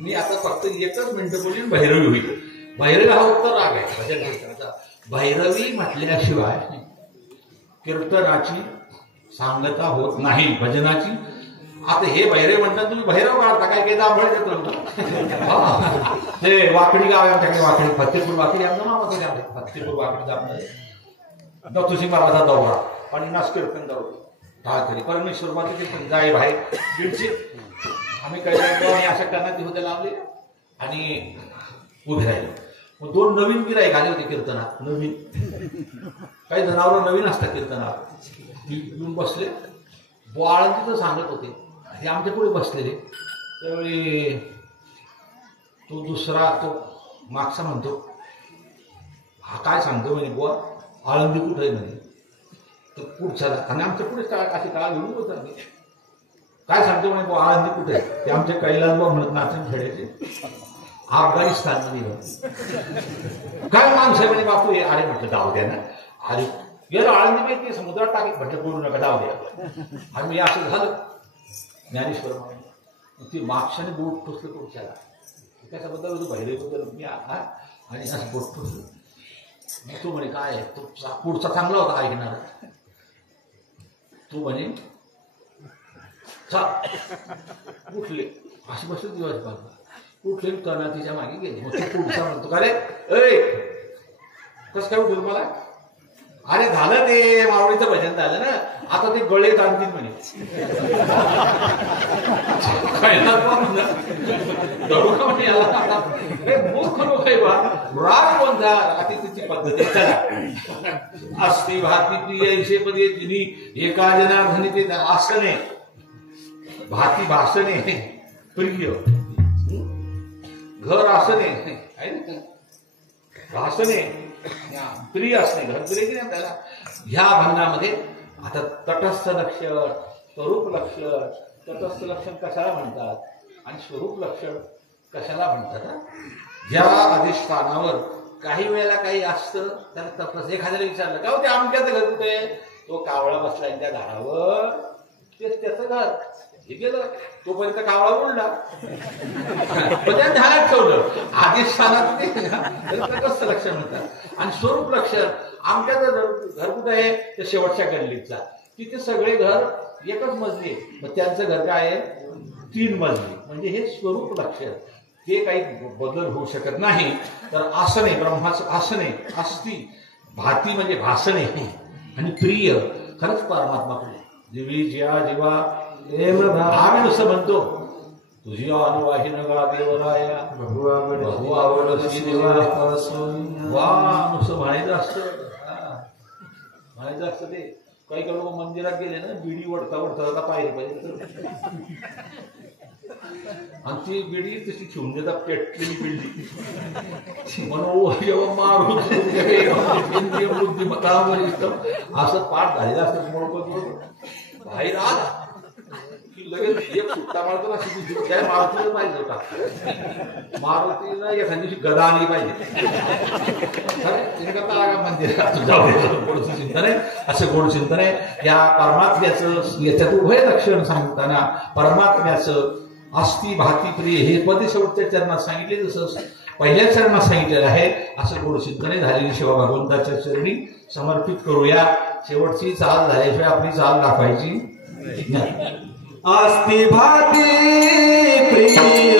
मी आता फक्त एकच मिनिटं बोलीन, भैरवी होईल. भैरवी हा उत्तर राग आहे भजन कीर्तनाचा. भैरवी म्हटल्याशिवाय कीर्तनाची सांगता होत नाही, भजनाची. आता हे भैरव म्हणतात, तुम्ही भैरव काढता काय काय दांभळ देतो ते वाकडी गाव आहे आमच्याकडे, वाकडी फत्तेपूर वाकडी आमचं नाव होतं, फत्तेपूर वाकडी जामणार दत्तूसिंग बाबाचा दौरा आणि नाच कीर्तन दौरा तरी परमेश्वर कीर्तन जाय भाई दीडशे आम्ही काही अशा करण्यात होते लावले आणि उभे राहिले. मग दोन नवीन गिराईक आले होते कीर्तनात, नवीन काही जनावर नवीन असतात कीर्तनात. येऊन बसले, आळंदीचं सांगत होते, हे आमच्या पुढे बसलेले. त्यावेळी तो दुसरा तो मागचा म्हणतो, हा काय सांगतो म्हणे बुवा, आळंदी कुठं आहे म्हणे. तर पुढच्याला आणि आमच्या पुढे अशी काळा घेऊन होत आम्ही, काय सांगतो म्हणे बुवा आळंदी कुठे आहे. ते आमचे कैलासबा म्हणत नाचन खेळायचे, अफगाणिस्तान मध्ये काय माणसं आहे म्हणे बापू हे. अरे म्हटलं जाऊ द्या ना, अरे गेलो आळंदी माहिती समुद्रात टाकीत म्हटलं बोलू नका जाऊ द्या. आणि मी असं झालं ज्ञानेश्वर म्हणून ती मागशाने बोट टोचलं पुढच्याला, त्याच्याबद्दल भैरवीबद्दल मी आणि असं बोट टोचलं. तू म्हणे काय तू पुढचा चांगला होता ऐकणार. तू म्हणे उठले असे बसले दिवस बाबा उठले कणा तिच्या मागे गेले. मग तू पुढचा म्हणतो का रे ऐ कसं काय उठलं मला. अरे झालं ते मावळीचं भजन झालं ना आता ते गळे ताणतील म्हणे. मूर्ख लोक आहे बा राग कोणता अति तिची पद्धत असते. भाती प्रिय ऐशे पदे तिन्ही एका जनार्दनी ते आसने भाती भाषणे प्रिय घर असणे आहे ना भाषणे प्रिय असणे घर प्रिय की नाही त्याला. ह्या भन्नामध्ये आता तटस्थ लक्षण स्वरूप लक्षण तटस्थ लक्षण कशाला म्हणतात आणि स्वरूप लक्षण कशाला म्हणतात. ज्या अधिष्ठानावर काही वेळेला काही असतं त्याला तटस्थ. एखाद्याला विचारलं का ते आमच्याचं घर कुठे तो कावळा बसला त्या घरावर तेच त्याचं घर हे गेलं तोपर्यंत कावळा उडला पण त्या ध्यानात ठेवलं अधिष्ठानात तटस्थ लक्षण म्हणतात. आणि स्वरूप लक्षण आमच्याचं घर कुठं आहे ते शेवटच्या गल्लीचा तिथे सगळे घर एकच मजली मग त्यांचं घर काय आहे 3 मजली म्हणजे हे स्वरूप लक्षण. ते काही बदल होऊ शकत नाही. तर आसने ब्रह्माचं आसने असती भाती म्हणजे भासणे आणि प्रिय खरंच परमात्माकडे दिवी ज्या जेव्हा आम्ही नुसतं म्हणतो तुझी अनुवाही नगा देवराया बहु आवडशी देवा वा नुसतं म्हणायचं असतं म्हणायचं असतं. ते काही काही लोक मंदिरात गेले ना बिडी वडता वडता पाहिजे पाहिजे आणि ती बिडी तशी ठेवून देतात पेटलेली बिल्डी म्हणून जेव्हा मारून बुद्धिमत्ता असं पाठ झालेलं असतं. बाहेर आला की लगेच एक सुट्टा मारतो ना काय मारुतीला पाहिजे होता मारुतीला एखाद्या दिवशी गदा आली पाहिजे मंदिरात गोड चिंतन आहे. असं गोड चिंतन आहे या परमात्म्याचं. याच्यात उभय लक्षण सांगताना परमात्म्याचं अस्ति भाती प्रिय हे पद शेवटच्या चरणात सांगितले जसं पहिल्या चरणात सांगितलेलं आहे. असं गोड चिंतने झालेली सेवा भगवंताच्या चरणी समर्पित करूया. शेवटची चाल झाल्याशिवाय आपली चाल दाखवायची नाही. अस्ति भाती प्रिय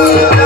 रे